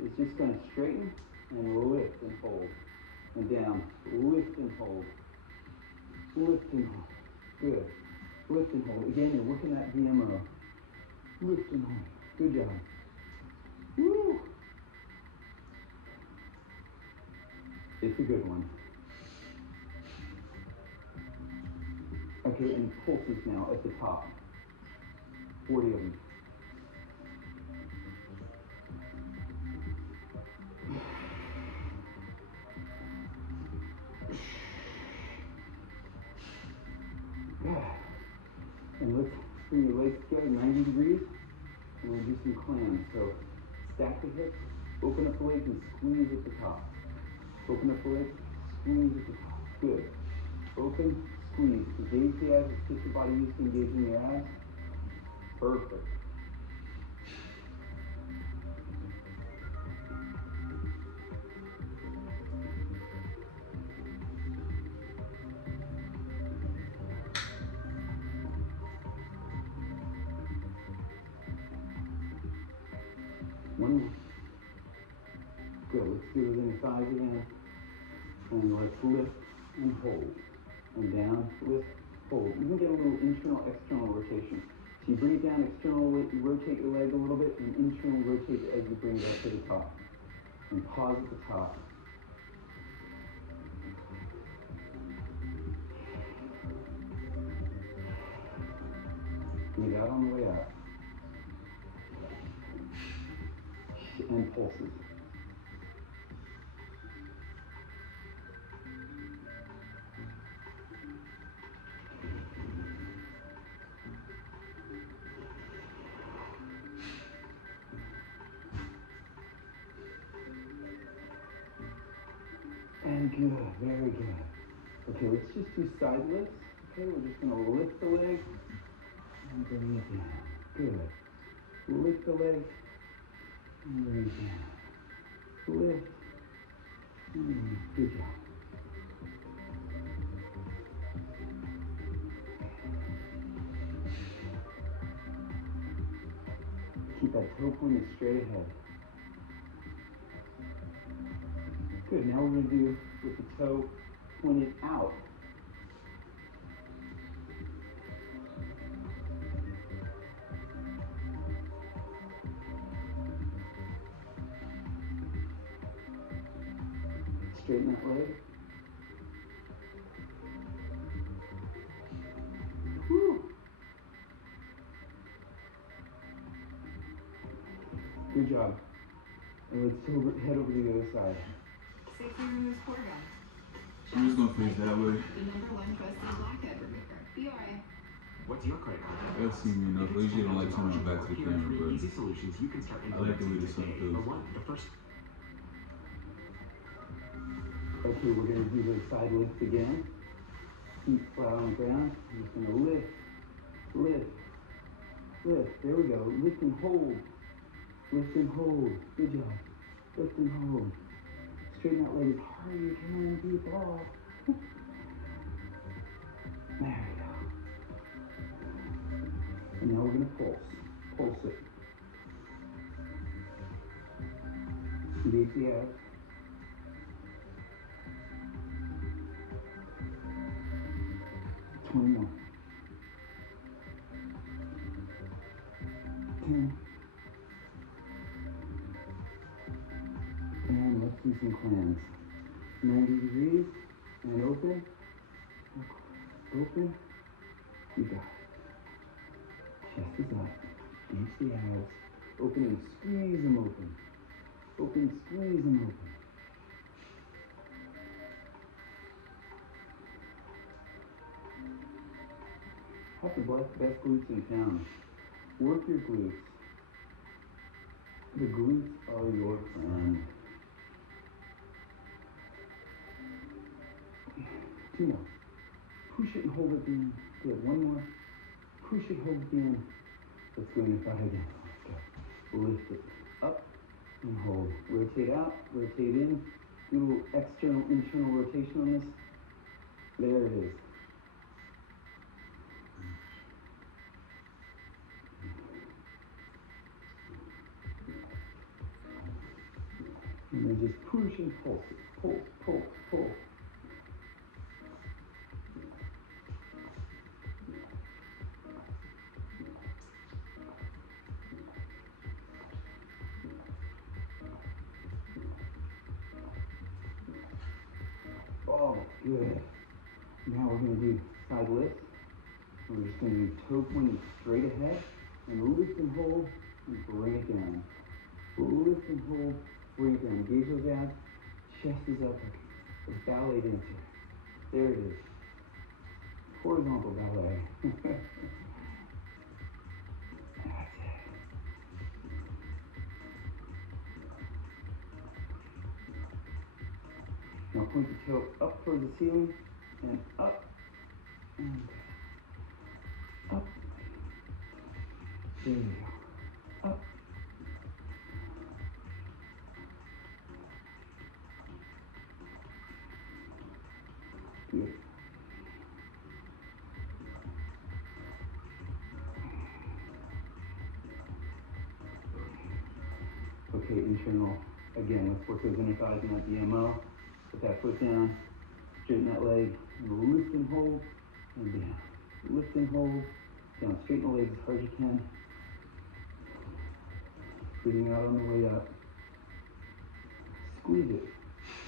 is just gonna straighten and lift and hold. And down, lift and hold. Lift and hold. Good. Lift and hold. Again, you're working that VMO. Lift and hold. Good job. Woo! It's a good one. Okay, and pulses now at the top. 40 of them. And let's bring your legs together 90 degrees, and we'll do some clams. So stack the hips, open up the legs, and squeeze at the top. Open up the legs, squeeze at the top. Good. Open, squeeze. Engage the abs. Get your body used to engaging your abs. Perfect. One more. Good. Let's do it in the thighs again. And let's lift and hold. And down, lift, hold. You can get a little internal, external rotation. So you bring it down, external, rotate your leg a little bit, and internal rotate it as you bring it up to the top. And pause at the top. Breathe out on the way out. And pulses. And good, very good. Okay, let's just do side lifts. Okay, we're just gonna lift the leg and bring it down. Good. Lift the leg and bring it down. Lift. Good job. Keep that toe pointed straight ahead. Good, now we're going to do with the toe pointed out. Straighten that leg. Woo. Good job. And let's head over to the other side. Safely removes pore gum. I'm just gonna face that way. The #1 trusted blackhead remover. BRA. What's your credit card? They'll see me enough. I usually don't like turning my back to the Here are camera, 3 but easy solutions you can start I like to implementing leave this up today. too. Number 1, the first. Okay, we're gonna do the side lifts again. Feet flat on the ground. I'm just gonna lift, lift, lift. There we go. Lift and hold. Lift and hold. Good job. Lift and hold. Straighten that leg as hard as you can. Deep off. There we go. And now we're gonna pulse. Pulse it. Engage the abs. More. 10. And let's do some clams. 90 degrees and open. Open. You got it. Chest is up. Reach the abs. Open and squeeze them open. Open, squeeze them open. Have the best glutes in town. Work your glutes. The glutes are your friend. 2 more. Push it and hold it in. Good. 1 more. Push it, hold it in. Let's go in 5 again. Let's go. Lift it up and hold. Rotate out, rotate in. Do a little external, internal rotation on this. There it is. And then just push and pulse it. Pull, pull, pull. Oh, good. Now we're going to do side lifts. We're just going to do toe pointing straight ahead and lift and hold and bring it down. Lift and hold, bring it down. Engage those abs. Chest is up like a ballet dancer. There it is. Horizontal ballet. That's it. Now point the toe up towards the ceiling and up and up. There you go. Up. Good. Okay, internal. Again, let's work those inner thighs and that DMO. Put that foot down, straighten that leg, and lift and hold, and down. Lift and hold, down. Straighten the legs as hard as you can. Breathing out on the way up. Squeeze it.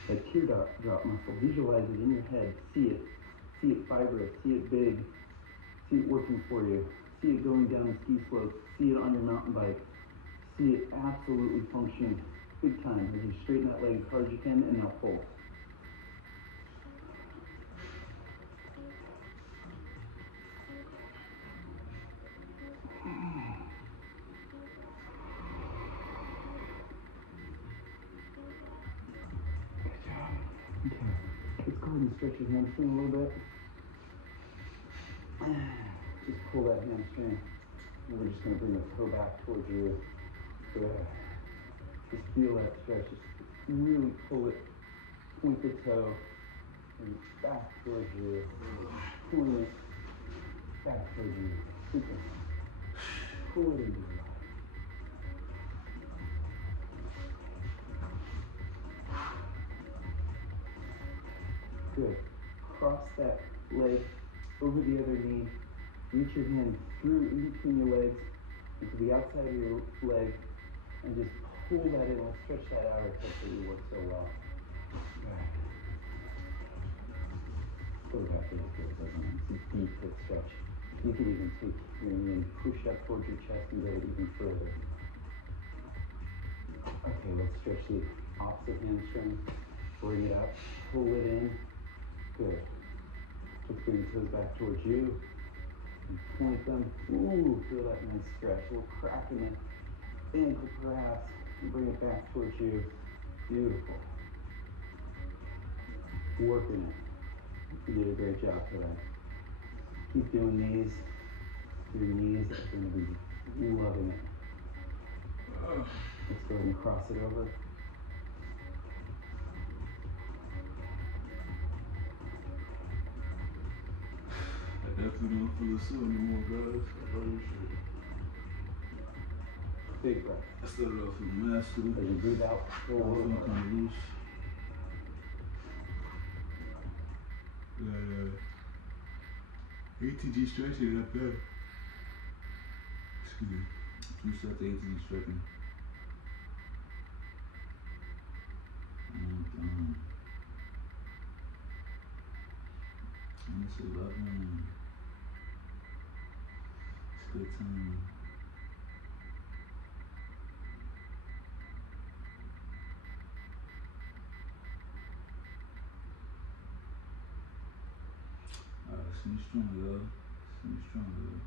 That teardrop muscle. Visualize it in your head. See it. See it fibrous. See it big. See it working for you. See it going down the ski slope. See it on your mountain bike. See it absolutely functioning big time. As you straighten that leg as hard as you can, and now pull. Let's go ahead and stretch your hamstring a little bit. Just pull that hamstring. And we're just going to bring the toe back towards you. Good. Just feel that stretch. Just really pull it. Point the toe. And back towards you. Pulling it back towards you. Super. Pull it into your body. Good. Cross that leg over the other knee. Reach your hand through in between your legs into the outside of your leg and just pull that in. Let's stretch that outer hip that you work so well. Good. Go back to the hip, doesn't it? It's a deep hip stretch. You can even take your knee and push up towards your chest and get it even further. Okay, let's stretch the opposite hamstring. Bring it up, pull it in. Good. Just bring your toes back towards you. And point them. Ooh, feel that nice stretch. A little crack in the ankle perhaps. And bring it back towards you. Beautiful. Working it. You did a great job today. Keep doing these. Your knees are going to be loving it. Let's go ahead and cross it over. I definitely don't feel so anymore, guys. I really should. Big breath. I started off feeling massive. As you breathe out, pull I feel over. kind of loose. ATG stretching up there. Excuse me. 2 sets of ATG stretching. And it's 11. It's good time. Semi strong, y'all. Semi strong, y'all.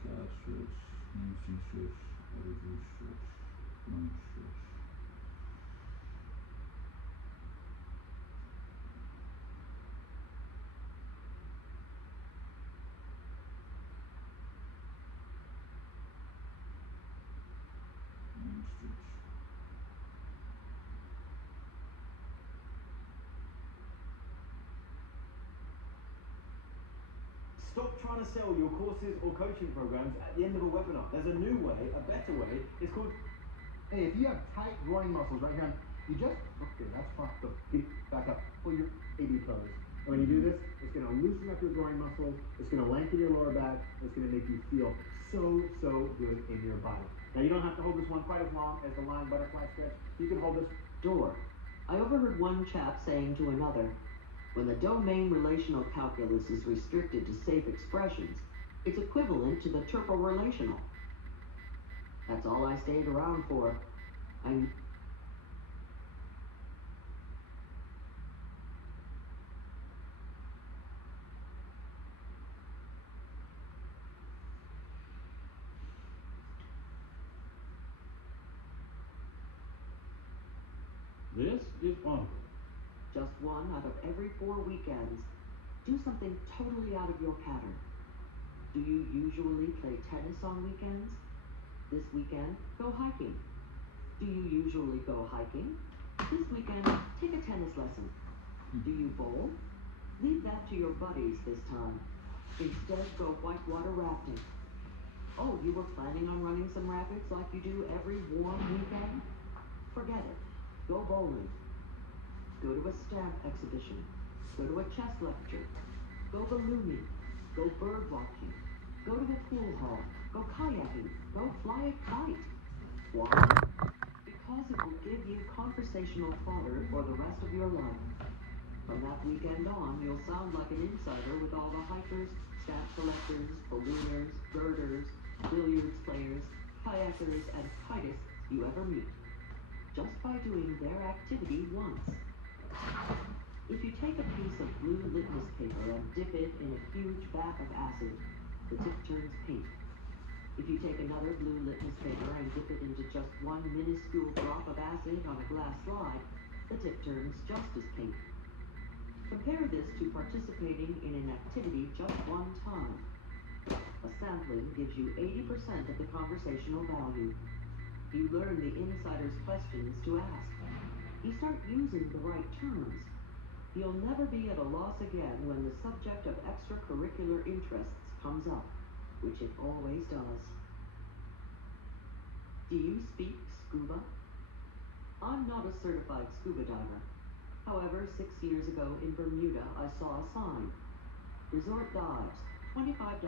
Calf stretch, hamstring stretch, other glute stretch, lung stretch. Lung stretch. Stop trying to sell your courses or coaching programs at the end of a webinar. There's a new way, a better way. It's called... Hey, if you have tight groin muscles right here, you just, okay, that's fine. So get back up, pull your AB pose. And when you do this, it's gonna loosen up your groin muscles, it's gonna lengthen your lower back, and it's gonna make you feel so good in your body. Now you don't have to hold this one quite as long as the lying butterfly stretch. You can hold this. Door. I overheard one chap saying to another, when the domain relational calculus is restricted to safe expressions, it's equivalent to the interpolational. That's all I stayed around for. This is uncut. Just one out of every 4 weekends. Do something totally out of your pattern. Do you usually play tennis on weekends? This weekend, go hiking. Do you usually go hiking? This weekend, take a tennis lesson. Do you bowl? Leave that to your buddies this time. Instead, go whitewater rafting. Oh, you were planning on running some rapids like you do every warm weekend? Forget it. Go bowling. Go to a stamp exhibition. Go to a chess lecture. Go ballooning. Go bird watching. Go to the pool hall. Go kayaking. Go fly a kite. Why? Because it will give you conversational fodder for the rest of your life. From that weekend on, you'll sound like an insider with all the hikers, stamp collectors, ballooners, birders, billiards players, kayakers, and kitists you ever meet. Just by doing their activity once. If you take a piece of blue litmus paper and dip it in a huge bath of acid, the tip turns pink. If you take another blue litmus paper and dip it into just one minuscule drop of acid on a glass slide, the tip turns just as pink. Compare this to participating in an activity just one time. A sampling gives you 80% of the conversational value. You learn the insider's questions to ask. You start using the right terms. You'll never be at a loss again when the subject of extracurricular interests comes up, which it always does. Do you speak scuba? I'm not a certified scuba diver. However, 6 years ago in Bermuda, I saw a sign. Resort dives, $25.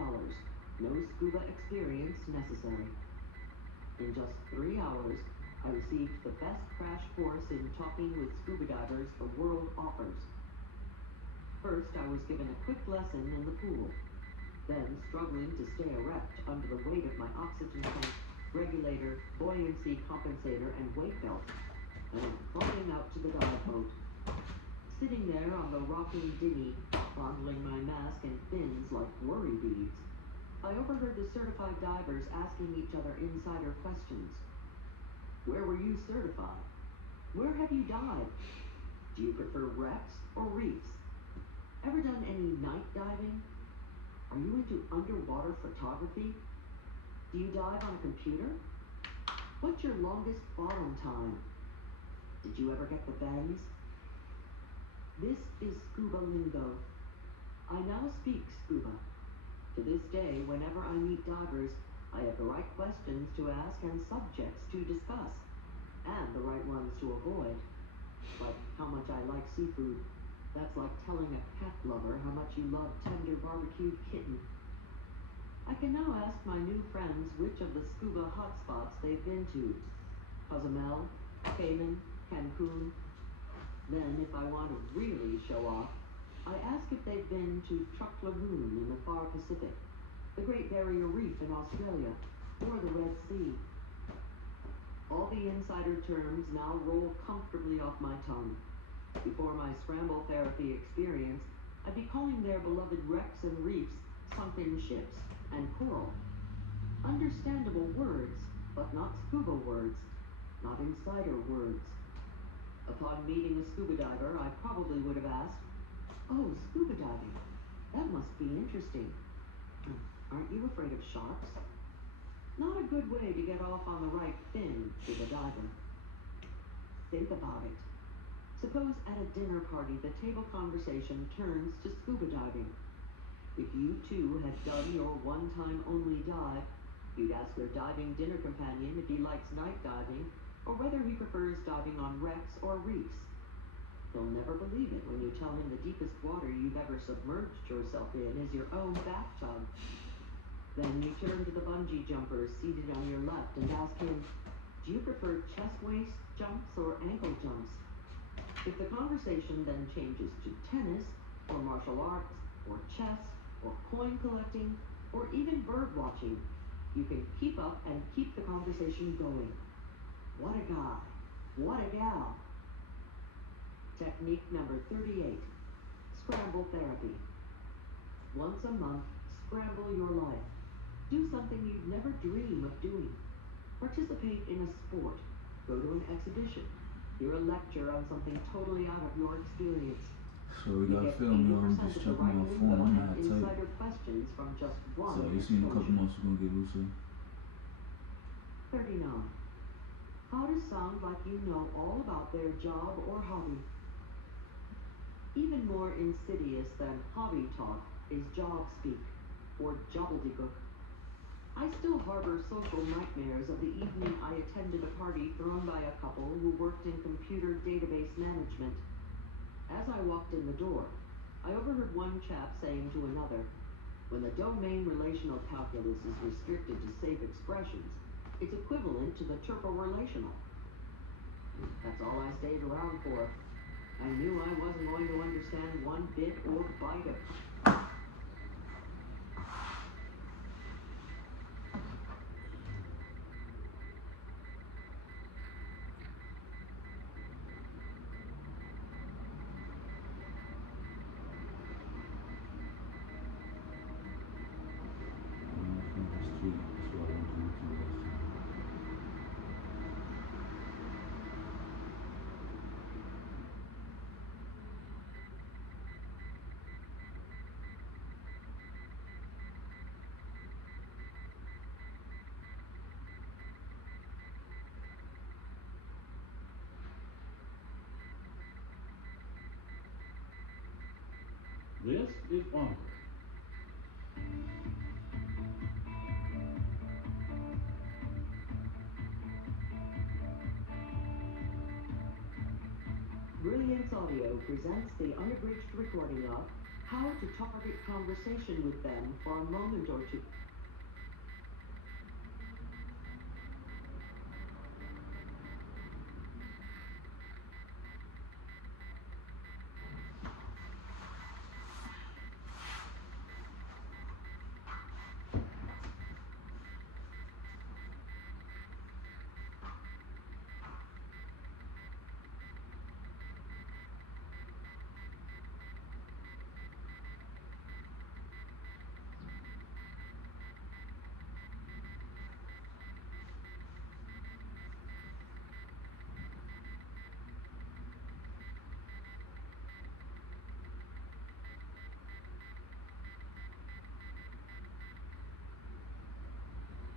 No scuba experience necessary. In just 3 hours, I received the best crash course in talking with scuba divers the world offers. First, I was given a quick lesson in the pool. Then, struggling to stay erect under the weight of my oxygen tank, regulator, buoyancy compensator, and weight belt, and went floating out to the dive boat. Sitting there on the rocking dinghy, fondling my mask and fins like worry beads, I overheard the certified divers asking each other insider questions. Where were you certified? Where have you dived? Do you prefer wrecks or reefs? Ever done any night diving? Are you into underwater photography? Do you dive on a computer? What's your longest bottom time? Did you ever get the bangs? This is scuba lingo. I now speak scuba. To this day, whenever I meet divers, I have the right questions to ask and subjects to discuss, and the right ones to avoid. Like how much I like seafood. That's like telling a cat lover how much you love tender barbecued kitten. I can now ask my new friends which of the scuba hotspots they've been to. Cozumel, Cayman, Cancun. Then, if I want to really show off, I ask if they've been to Truck Lagoon in the far Pacific, the Great Barrier Reef in Australia, or the Red Sea. All the insider terms now roll comfortably off my tongue. Before my scramble therapy experience, I'd be calling their beloved wrecks and reefs sunken ships and coral. Understandable words, but not scuba words, not insider words. Upon meeting a scuba diver, I probably would have asked, "Oh, scuba diving. That must be interesting. Aren't you afraid of sharks?" Not a good way to get off on the right fin with a diver. Think about it. Suppose at a dinner party the table conversation turns to scuba diving. If you two had done your one-time only dive, you'd ask your diving dinner companion if he likes night diving or whether he prefers diving on wrecks or reefs. He'll never believe it when you tell him the deepest water you've ever submerged yourself in is your own bathtub. Then you turn to the bungee jumper seated on your left and ask him, do you prefer chest-waist jumps or ankle jumps? If the conversation then changes to tennis, or martial arts, or chess, or coin collecting, or even bird watching, you can keep up and keep the conversation going. What a guy. What a gal. Technique number 38. Scramble therapy. Once a month, scramble your life. Do something you'd never dream of doing. Participate in a sport. Go to an exhibition. Hear a lecture on something totally out of your experience. So we got film, y'all. I'm just checking my phone. I'm not tight. Insider questions from just one. So you see in a couple months we're gonna get looser. 39. How to sound like you know all about their job or hobby. Even more insidious than hobby talk is job speak, or gobbledygook. I still harbor social nightmares of the evening I attended a party thrown by a couple who worked in computer database management. As I walked in the door, I overheard one chap saying to another, when the domain relational calculus is restricted to safe expressions, it's equivalent to the interpolational. That's all I stayed around for. I knew I wasn't going to understand one bit or bite of This is uncut. Brilliance Audio presents the unabridged recording of How to Target Conversation with Them for a Moment or Two.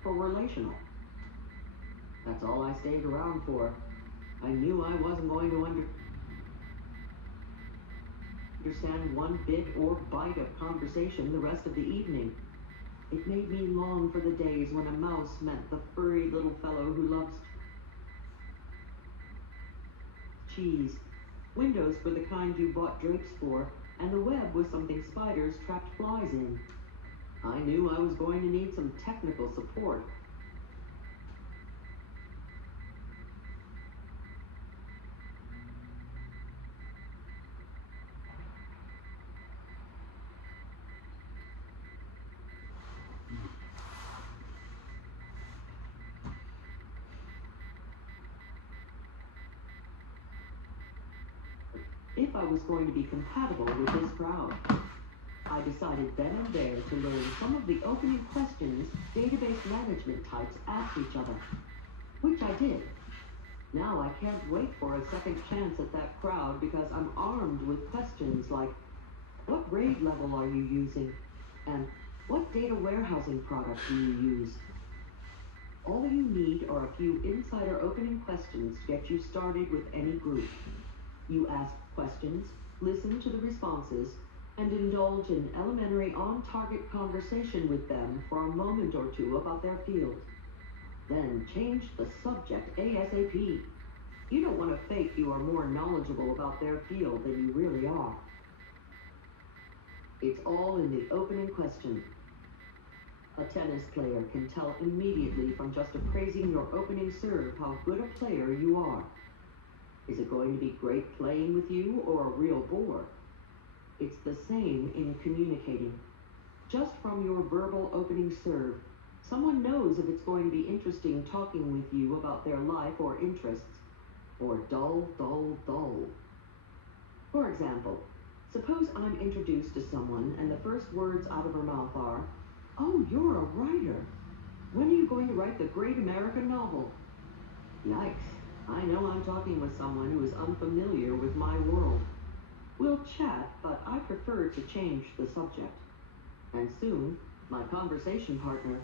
for relational. That's all I stayed around for. I knew I wasn't going to understand one bit or bite of conversation the rest of the evening. It made me long for the days when a mouse meant the furry little fellow who loves cheese, windows for the kind you bought drapes for, and the web was something spiders trapped flies in. I knew I was going to need some technical support. If I was going to be compatible with this crowd, I decided then and there to learn some of the opening questions database management types ask each other, which I did. Now I can't wait for a second chance at that crowd because I'm armed with questions like, what RAID level are you using? And what data warehousing product do you use? All you need are a few insider opening questions to get you started with any group. You ask questions, listen to the responses, and indulge in elementary on-target conversation with them for a moment or two about their field. Then change the subject ASAP. You don't want to fake you are more knowledgeable about their field than you really are. It's all in the opening question. A tennis player can tell immediately from just appraising your opening serve how good a player you are. Is it going to be great playing with you or a real bore? It's the same in communicating. Just from your verbal opening serve, someone knows if it's going to be interesting talking with you about their life or interests, or dull, dull, dull. For example, suppose I'm introduced to someone and the first words out of her mouth are, "Oh, you're a writer. When are you going to write the great American novel?" Yikes. I know I'm talking with someone who is unfamiliar with my world. We'll chat, but I prefer to change the subject. And soon, my conversation partner.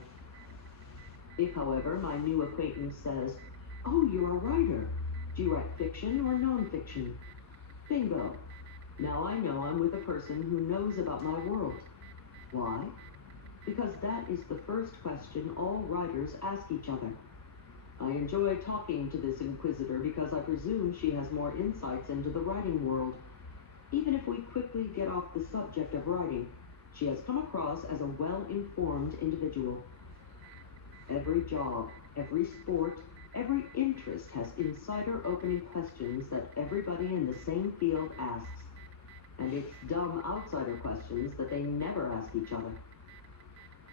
If, however, my new acquaintance says, "Oh, you're a writer. Do you write fiction or non-fiction?" Bingo. Now I know I'm with a person who knows about my world. Why? Because that is the first question all writers ask each other. I enjoy talking to this inquisitor because I presume she has more insights into the writing world. Even if we quickly get off the subject of writing, she has come across as a well-informed individual. Every job, every sport, every interest has insider opening questions that everybody in the same field asks. And it's dumb outsider questions that they never ask each other.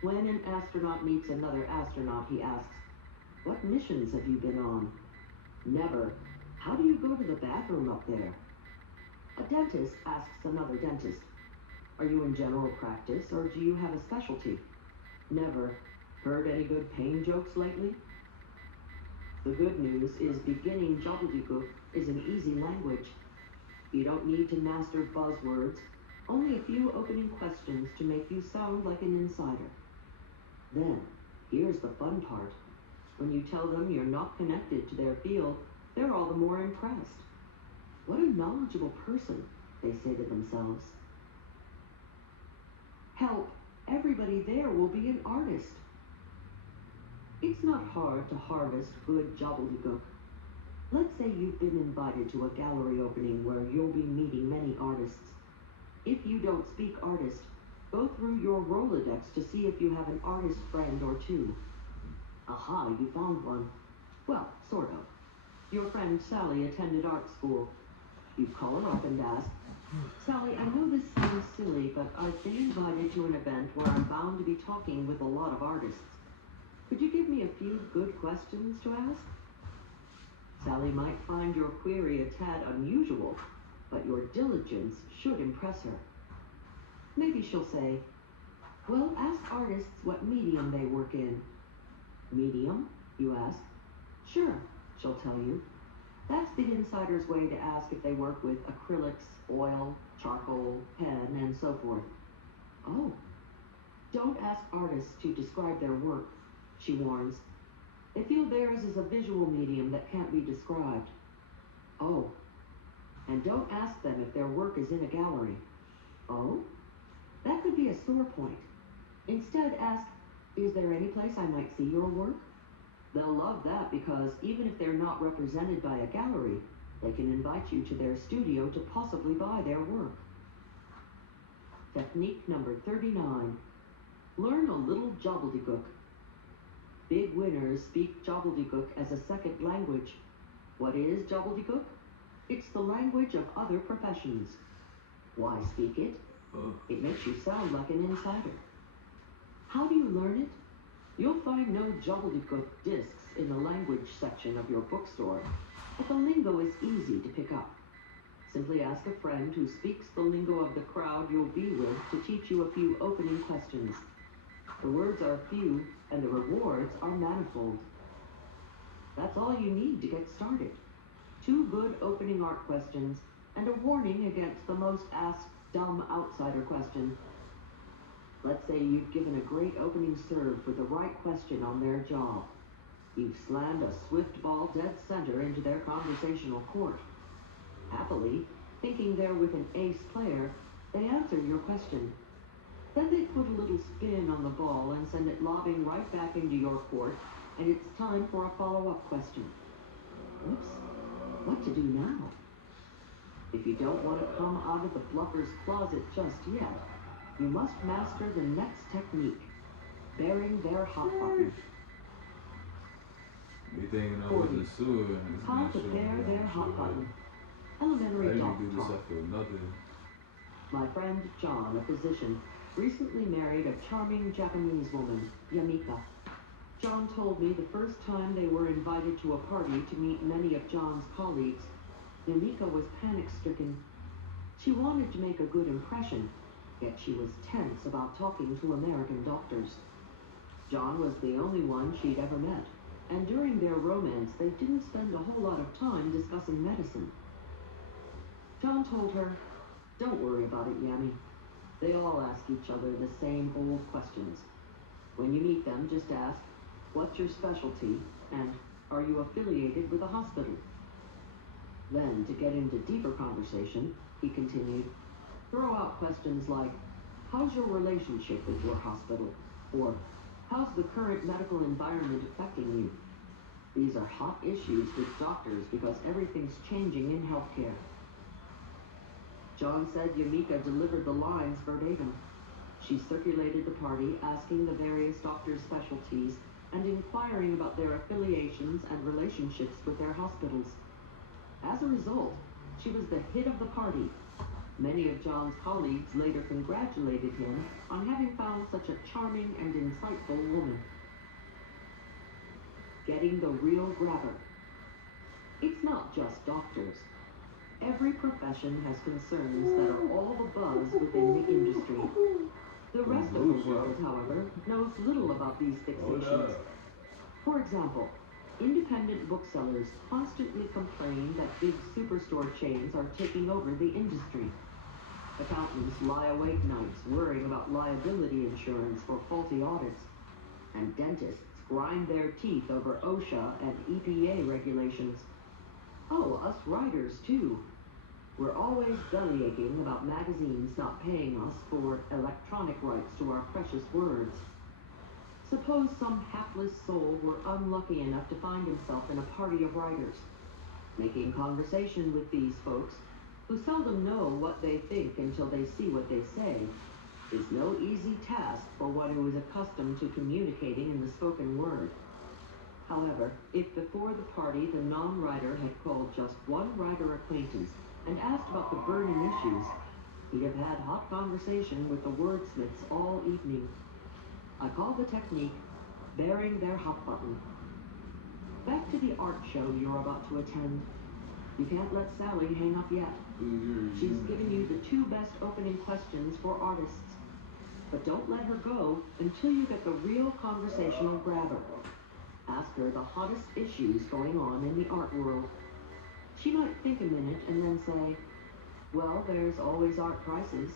When an astronaut meets another astronaut, he asks, "What missions have you been on?" Never, "How do you go to the bathroom up there?" A dentist asks another dentist, "Are you in general practice or do you have a specialty?" Never, "Heard any good pain jokes lately?" The good news is beginning gobbledygook is an easy language. You don't need to master buzzwords, only a few opening questions to make you sound like an insider. Then, here's the fun part. When you tell them you're not connected to their field, they're all the more impressed. What a knowledgeable person, they say to themselves. Help, everybody there will be an artist. It's not hard to harvest good gobbledygook. Let's say you've been invited to a gallery opening where you'll be meeting many artists. If you don't speak artist, go through your Rolodex to see if you have an artist friend or two. Aha, you found one. Well, sort of. Your friend Sally attended art school. You call her up and ask, "Sally, I know this seems silly, but I've been invited to an event where I'm bound to be talking with a lot of artists. Could you give me a few good questions to ask?" Sally might find your query a tad unusual, but your diligence should impress her. Maybe she'll say, "Well, ask artists what medium they work in." "Medium?" you ask. "Sure," she'll tell you. That's the insider's way to ask if they work with acrylics, oil, charcoal, pen, and so forth. Oh. Don't ask artists to describe their work. she warns. They feel theirs is a visual medium that can't be described. Oh, and don't ask them if their work is in a gallery. Oh? That could be a sore point. Instead, ask, is there any place I might see your work? They'll love that because even if they're not represented by a gallery, they can invite you to their studio to possibly buy their work. Technique number 39. Learn a little gobbledygook. Big winners speak gobbledygook as a second language. What is gobbledygook? It's the language of other professions. Why speak it? It makes you sound like an insider. How do you learn it? You'll find no gobbledygook discs in the language section of your bookstore, but the lingo is easy to pick up. Simply ask a friend who speaks the lingo of the crowd you'll be with to teach you a few opening questions. The words are few, and the rewards are manifold. That's all you need to get started. 2 good opening art questions, and a warning against the most asked dumb outsider question. Let's say you've given a great opening serve with the right question on their job. You've slammed a swift ball dead center into their conversational court. Happily, thinking they're with an ace player, they answer your question. Then they put a little spin on the ball and send it lobbing right back into your court, and it's time for a follow-up question. Whoops, what to do now? If you don't want to come out of the bluffer's closet just yet, you must master the next technique, bearing their hot button. They thinking I was a sewer. How to bear their hot button. Elementary doc talk. My friend John, a physician, recently married a charming Japanese woman, Yamika. John told me the first time they were invited to a party to meet many of John's colleagues, Yamika was panic-stricken. She wanted to make a good impression, yet she was tense about talking to American doctors. John was the only one she'd ever met, and during their romance they didn't spend a whole lot of time discussing medicine. John told her, "Don't worry about it, Yami. They all ask each other the same old questions. When you meet them, just ask, what's your specialty, and are you affiliated with a hospital?" Then, to get into deeper conversation, he continued, throw out questions like, how's your relationship with your hospital? Or, how's the current medical environment affecting you? These are hot issues with doctors because everything's changing in healthcare. John said Yamika delivered the lines verbatim. She circulated the party, asking the various doctors' specialties and inquiring about their affiliations and relationships with their hospitals. As a result, she was the hit of the party. Many of John's colleagues later congratulated him on having found such a charming and insightful woman. Getting the real grabber. It's not just doctors. Every profession has concerns that are all the buzz within the industry. The rest of the world, however, knows little about these fixations. For example, independent booksellers constantly complain that big superstore chains are taking over the industry. Accountants lie awake nights worrying about liability insurance for faulty audits. And dentists grind their teeth over OSHA and EPA regulations. Oh, us writers, too. We're always bellyaching about magazines not paying us for electronic rights to our precious words. Suppose some hapless soul were unlucky enough to find himself in a party of writers. Making conversation with these folks, who seldom know what they think until they see what they say, is no easy task for one who is accustomed to communicating in the spoken word. However, if before the party the non-writer had called just one writer acquaintance and asked about the burning issues, he'd have had hot conversation with the wordsmiths all evening. I call the technique bearing their hot button. Back to the art show you're about to attend. You can't let Sally hang up yet. She's given you the 2 best opening questions for artists. But don't let her go until you get the real conversational grabber. Ask her the hottest issues going on in the art world. She might think a minute and then say, well, there's always art prices.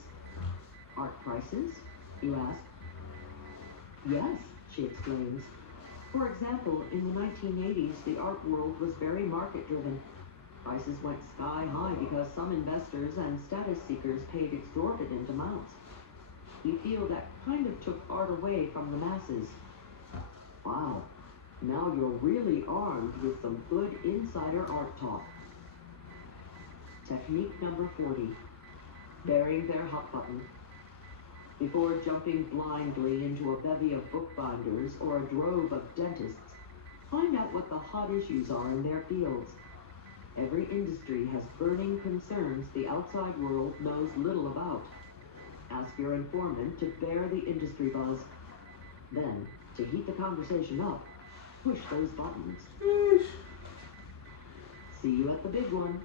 Art prices? You ask. Yes, she explains. For example, in the 1980s, the art world was very market-driven. Prices went sky high because some investors and status seekers paid exorbitant amounts. You feel that kind of took art away from the masses. Wow, now you're really armed with some good insider art talk. Technique number 40, burying their hot button. Before jumping blindly into a bevy of bookbinders or a drove of dentists, find out what the hot issues are in their fields. Every industry has burning concerns the outside world knows little about. Ask your informant to bear the industry buzz. Then, to heat the conversation up, push those buttons. See you at the big one.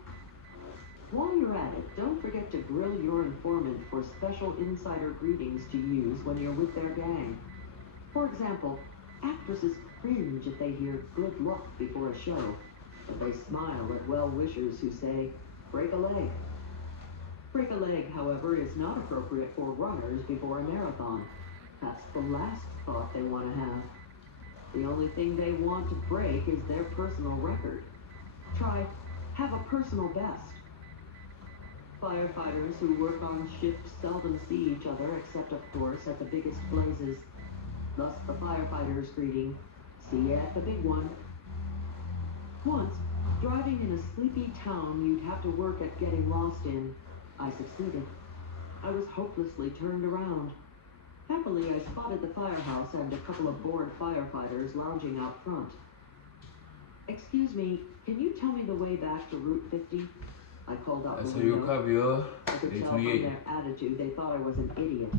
While you're at it, don't forget to grill your informant for special insider greetings to use when you're with their gang. For example, actresses cringe if they hear good luck before a show, but they smile at well-wishers who say, break a leg. Break a leg, however, is not appropriate for runners before a marathon. That's the last thought they want to have. The only thing they want to break is their personal record. Try, have a personal best. Firefighters who work on shift seldom see each other except, of course, at the biggest blazes. Thus the firefighter's greeting, see you at the big one. Once, driving in a sleepy town you'd have to work at getting lost in, I succeeded. I was hopelessly turned around. Happily, I spotted the firehouse and a couple of bored firefighters lounging out front. Excuse me, can you tell me the way back to Route 50? I called out That's the how you window. recover, yo. I could Day tell from 28. their attitude they thought I was an idiot.